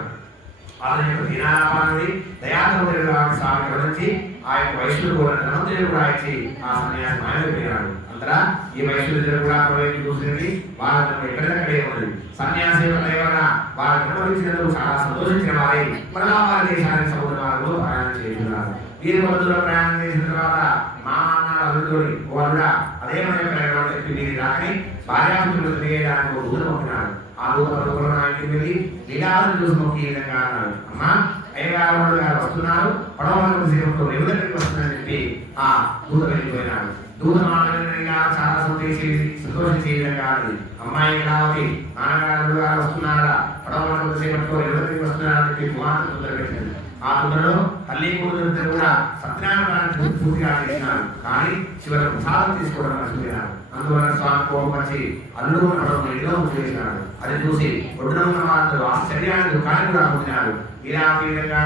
అతని యొక్క దినాపాలని దయాసముద్ర స్వామిని వదిలించి ఆ యొక్క వైష్ణుడు కూడా ధనంతుడు కూడా ఇచ్చి ఆ సన్యాసి మాయమైపోయినాడు. అంతటా ఈ వైష్ణుడు కూడా ప్రవేశం చూసింది వాళ్ళ ఎక్కడెక్కడే ఉన్నది. సన్యాసి యొక్క వారు అనుభవించినందుకు చాలా సంతోషించిన వారై మరలా వారి దేశానికి సముద్ర మార్గంలో ప్రయాణం చేస్తున్నారు. వీరి మధ్యలో ప్రయాణం చేసిన తర్వాత మా అన్నాడు అల్లుడు, వాళ్ళుడా అదే మన యొక్క చెప్పి వీరి రాకని భార్యాపుత్రులు తెలియడానికి ఒక దూరం పంపినాడు. ఆ దూరం ఇంటికి వెళ్ళి లీలాలను చూసి మొక్కి ఈ విధంగా అన్నాడు. అమ్మా, అయ్యగారు వాళ్ళు గారు వస్తున్నారు, పడవలకు సేవకు ఎవరికి వస్తుందని చెప్పి ఆ దూత వెళ్ళిపోయినాడు. దూత మాట్లాడిన చాలా సంతోషించే విధంగా అన్నది. అమ్మాయి కళావతి, నాన్నగారు గారు వస్తున్నారా, పడవలకు సేవకు ఎవరికి వస్తున్నారని చెప్పి కుమార్తె దూత పెట్టింది. ఆ దూతలో తల్లి కూతురు కూడా సత్యనారాయణ పూర్తిగా చేసినారు. కానీ చివరికి ప్రసాదం తీసుకోవడం మర్చిపోయినారు. అందువల్ల స్వామి కోపంచి అల్లుడు పడవను ఎన్నో చేసినాడు. అది చూసి ఒడ్డున ఉన్న వాళ్ళు ఆశ్చర్యాన్ని దుఃఖాన్ని కూడా పొందినారు. ఇలా విధంగా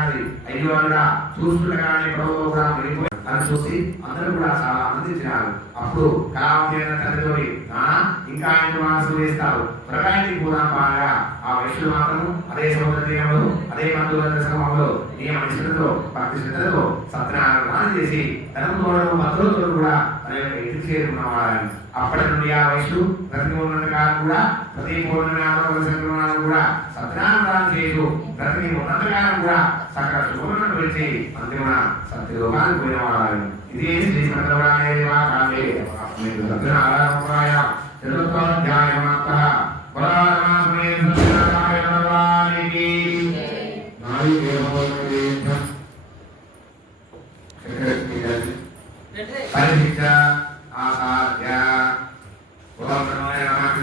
అయ్యో అల్లుడా చూస్తుండగానే పడవలో కూడా వెళ్ళిపోయి అని చూసి అందరూ కూడా చాలా ఆనందించినారు. అప్పుడు కళావతి అయిన తండ్రితోటి ఇంకా ఆయన మనసు వేస్తారు, త్వరగా ఇంటికి పోదాం బాగా. ఆ వైశ్యులు మాత్రము అదే సౌందర్యంలో అదే బంధువుల సమయంలో నియమ నిష్ఠతో భక్తి శ్రద్ధతో సత్యనారాయణ చేసి ధనములు భద్రులతో కూడా తన యొక్క ఇంటికి చేరుకున్నవాడు. అప్పటి నుండి ఆ వైశ్యులు ప్రతి ఉన్నంతకాలం కూడా ప్రతి పూర్ణనాలు కూడా సత్యనారాయణ చేస్తూ ప్రతి ఉన్నంతకాలం కూడా సకల శుభములను పిలిచి అంతిమ సత్యలోకానికి పోయినవాడు. ఇది శ్రీ సత్యనారాయణ సత్యనారాయణ చతుర్థాధ్యాయమాప్తః బలారామేణ సత్యనారాయణ భగవానికి పరిశిక్ష ఆసాధ్య ఓం నమో నమః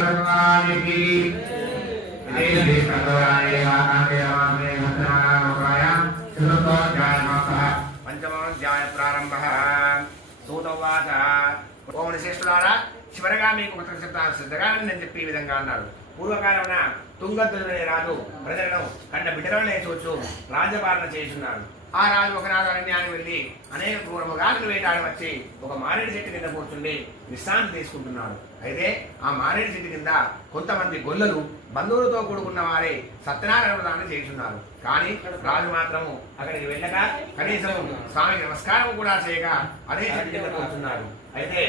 భగవానికి శ్రీ పంచమోధ్యాయ ప్రారంభ. సూతోవాచ ఓం శ్రేష్ఠులారా, చివరగా మీకు ఒక చెప్తాను, శ్రద్ధగా నేను చెప్పి ఈ విధంగా అన్నాడు. పూర్వకాలమున తుంగతుడనే రాజు ప్రజలను కన్న బిడ్డలను చూచు రాజ్యపాలన చేస్తున్నాడు. ఆ రాజు ఒకనాడు అరణ్యానికి వెళ్ళి అనేక క్రూరముగాలను వేటాడి వచ్చి ఒక మారేడు చెట్టు కింద కూర్చుండి విశ్రాంతి తీసుకుంటున్నాడు. అయితే ఆ మారేడు చెట్టు కింద కొంతమంది గొల్లలు బంధువులతో కూడుకున్న వారే సత్యనారాయణ వ్రతాన్ని చేస్తున్నారు. కానీ రాజు మాత్రము అక్కడికి వెళ్ళక కనీసం స్వామికి నమస్కారం కూడా చేయక అదే చెట్టు కింద కూర్చున్నాడు. అయితే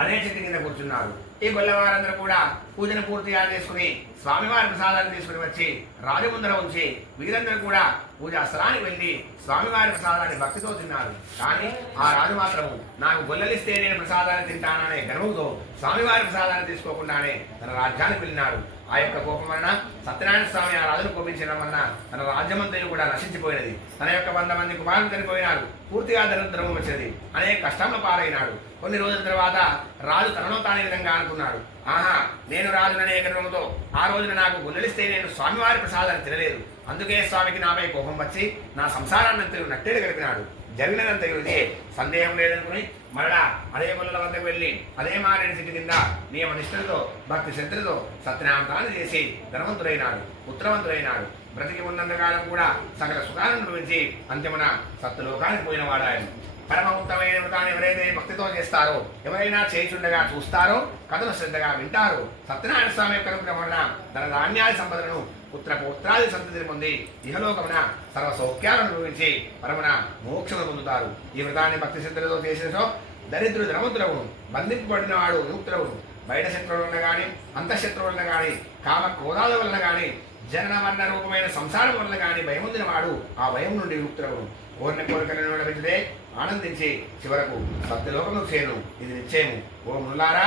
అదే చెట్టు కింద కూర్చున్నారు. ఈ గొల్లవారందరూ కూడా పూజను పూర్తిగా చేసుకుని స్వామివారి ప్రసాదాన్ని తీసుకుని వచ్చి రాజు ముందర ఉంచి వీరందరూ కూడా పూజా స్థలానికి వెళ్ళి స్వామివారి ప్రసాదాన్ని భక్తితో తిన్నారు. కానీ ఆ రాజు మాత్రము నాకు గొల్లలిస్తే నేను ప్రసాదాన్ని తింటాననే గర్వంతో స్వామివారి ప్రసాదాన్ని తీసుకోకుండానే తన రాజ్యానికి వెళ్ళినాడు. ఆ యొక్క కోపం వలన సత్యనారాయణ స్వామి ఆ రాజును కోపించడం వలన తన రాజ్యమంతయు కూడా నశించిపోయినది. తన యొక్క 100 మంది కుమారులు చనిపోయినాడు. పూర్తిగా దరిద్రము వచ్చినది. అనేక కష్టంలో పాలైనాడు. కొన్ని రోజుల తర్వాత రాజు తనలో తానే విధంగా అనుకున్నాడు, ఆహా, నేను రాజుననే గర్వంతో ఆ రోజున నాకు గొల్లలిస్తే నేను స్వామివారి ప్రసాదాన్ని తినలేదు. అందుకే స్వామికి నాపై కోపం వచ్చి నా సంసారాన్నంతయు నట్టేడు గడిపినాడు. జరిగినదంతయు ఇదే, సందేహం లేదనుకుని మరలా అదే గొల్లల వద్దకు వెళ్ళి అదే మారేడు చెట్టు కింద నియమ నిష్ఠలతో భక్తి శ్రద్ధలతో సత్యనామతాన్ని చేసి ధనవంతుడైనాడు, పుత్రవంతుడైనాడు. బ్రతికి ఉన్నంతకాలం కూడా సకల సుఖాలను అనుభవించి అంతిమున సత్యలోకానికి పోయిన వాడాయను. పరమ ఉత్తమైన వ్రతాన్ని ఎవరైతే భక్తితో చేస్తారో, ఎవరైనా చేయుచుండగా చూస్తారో, కథను శ్రద్ధగా వింటారో, సత్యనారాయణ స్వామి యొక్క అనుగ్రహం వలన ధన ధాన్యాది సంపదలను పుత్ర పౌత్రాది సంతతిని పొంది ఇహలోకమున సర్వ సౌఖ్యాలను అనుభవించి పరమున మోక్షము పొందుతారు. ఈ వ్రతాన్ని భక్తి శ్రద్ధలతో చేసేసో దరిద్రుడు ధనవంతుడవును, బంధింపబడిన వాడు విముక్తుడవును. బయట శత్రువుల వలన గాని అంతఃశత్రువుల వలన గాని కామ క్రోధాల వలన గాని జనన మరణ రూపమైన సంసారం వలన గాని భయముందిన వాడు ఆ భయం నుండి విముక్తుడవును. కోరిన కోరికలను విడపించదే ఆనందించి చివరకు సత్యలోకము చేరును. ఇది నిశ్చయము. ఓ ముల్లారా,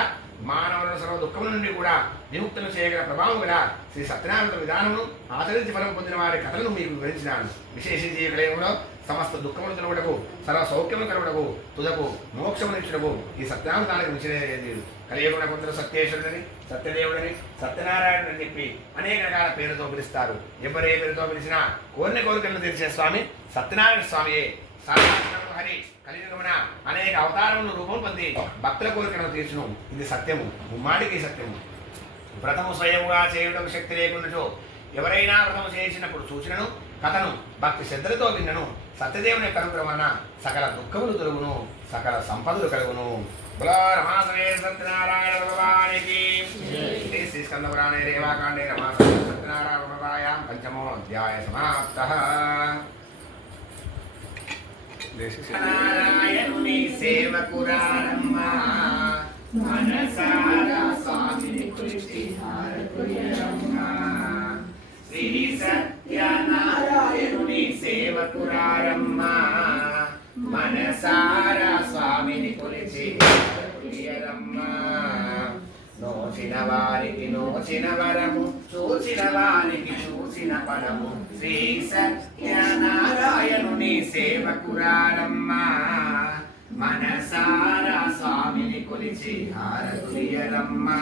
మానవులను సర్వ దుఃఖముల నుండి కూడా విముక్తులు చేయగల ప్రభావం గల శ్రీ సత్యనారాయణ విధానమును ఆచరించి ఫలం పొందిన వారి కథలను మీకు వివరించినాను. విశేషించి ఈ కలయంలో సమస్త దుఃఖములు తొలగుటకు సర్వ సౌఖ్యములు కలుగుటకు తుదకు మోక్షమునిచ్చుటకు ఈ సత్యనారాయణానికి మించినది. కలియుగమున కొందరు సత్యేశ్వరుడని, సత్యదేవుడని, సత్యనారాయణుడు అని చెప్పి అనేక రకాల పేరుతో పిలుస్తారు. ఎవరే పేరుతో పిలిచినా కోరిన కోరికలను తీర్చే స్వామి సత్యనారాయణ స్వామియే. సాక్షాత్తు హరి కలియుగమున అనేక అవతారములను రూపం పొంది భక్తుల కోరికలను తీర్చును. ఇది సత్యము, ముమ్మాటికి సత్యము. వ్రతము స్వయముగా చేయుటకు శక్తి లేకుండాచో ఎవరైనా వ్రతము చేసినప్పుడు సూచనను కథను భక్తి శ్రద్ధలతో విన్నను సత్యదేవుని యొక్క అనుగ్రహం వలన సకల దుఃఖములు తొలగును, సకల సంపదలు కలుగును. రమాసమే సత్యనారాయణ భగవానికి. శ్రీ స్కంద పురాణే రేవాకాండే రమాసమే సత్యనారాయణ భగవాయాం పంచమోధ్యాయ సమాప్తః. నారాయణుని సేవకురారమ్మా మనసారా స్వామిని కొలిచి హారతులమ్మా. శ్రీ సత్యనారాయణుని సేవకురారమ్మా మనసారా స్వామిని కొలిచి హారతులమ్మా. నోచిన వారికి నోచిన వరము, చూచిన వారికి చూసిన ఫలము. శ్రీ సత్యనారాయణుని సేవకురారమ్మా మనసారా స్వామిని కొలిచి హారతులమ్మా.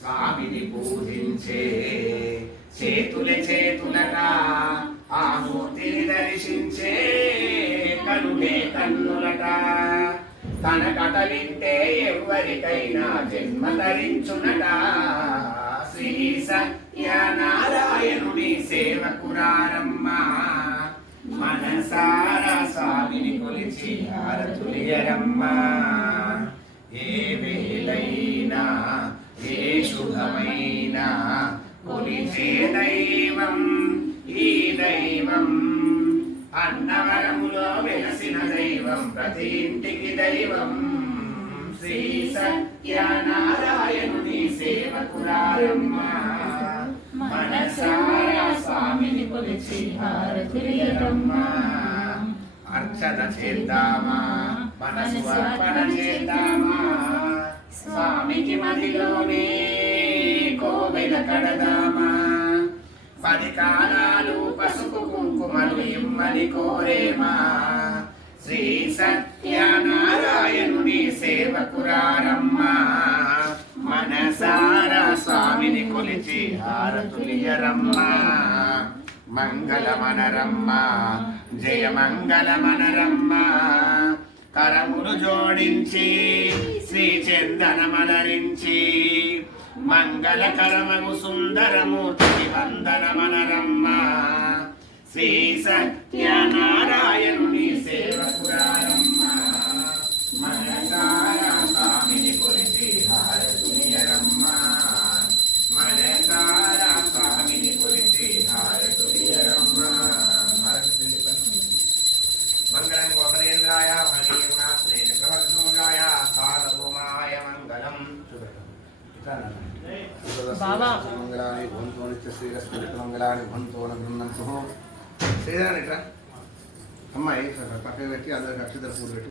స్వామిని పూజించే చేతులే చేతులగా ఆ మూర్తిని దర్శించే కనులే కన్నులట. తన కథ వింటే ఎవరికైనా జన్మ ధరించునట. శ్రీ సత్యనారాయణుని సేవకురారమ్మా మనసారా స్వామిని కొలిచి హారతులియరమ్మా. ఏ వేళైనా ఏ శుభమైనా కొలిచే దైవం ఈ దైవం. అన్నవరములో వెలసిన దైవం ప్రతి ఇంటికి దైవం. శ్రీ సత్యనారాయణుని సేవకులారమ్మా. మనసారా స్వామిని కొలిచి హారతులియరమ్మా. అర్చన చేద్దామా మనసు అర్పణ చేద్దామా. స్వామికి మదిలోనే కోవెల కడదామా. 10 కాలాలు పసుపు కుంకుమలు ఇమ్మని కోరేమా. శ్రీ సత్యనారాయణుని సేవకురారమ్మా. మనసారా స్వామిని కొలిచి హారతులియరమ్మా. మంగళమనరమ్మా జయ మంగళమనరమ్మా. కరములు జోడించి శ్రీ చందనమలరించి మంగళకరమగు సుందరమూర్తి వందనమనరమ్మా. శ్రీ సత్యనారాయణుని సేవకురారమ్మా. మనసారా స్వామిని కొలిచి హారతులియరమ్మా. మనసారా స్వామిని కొలిచి హారతులియరమ్మా. మంగళం గోపరేంద్రాయ భగీరథాయ చక్రవర్తిరాయ సార్వభౌమాయ మంగళం. మంగళాని భవంతో నిత్య శ్రీరస్తు మంగళాని భవంతో నృణంతు. శ్రీరాని అమ్మాయి పక్కన పెట్టి అందరికి అక్షతర పూలు పెట్టి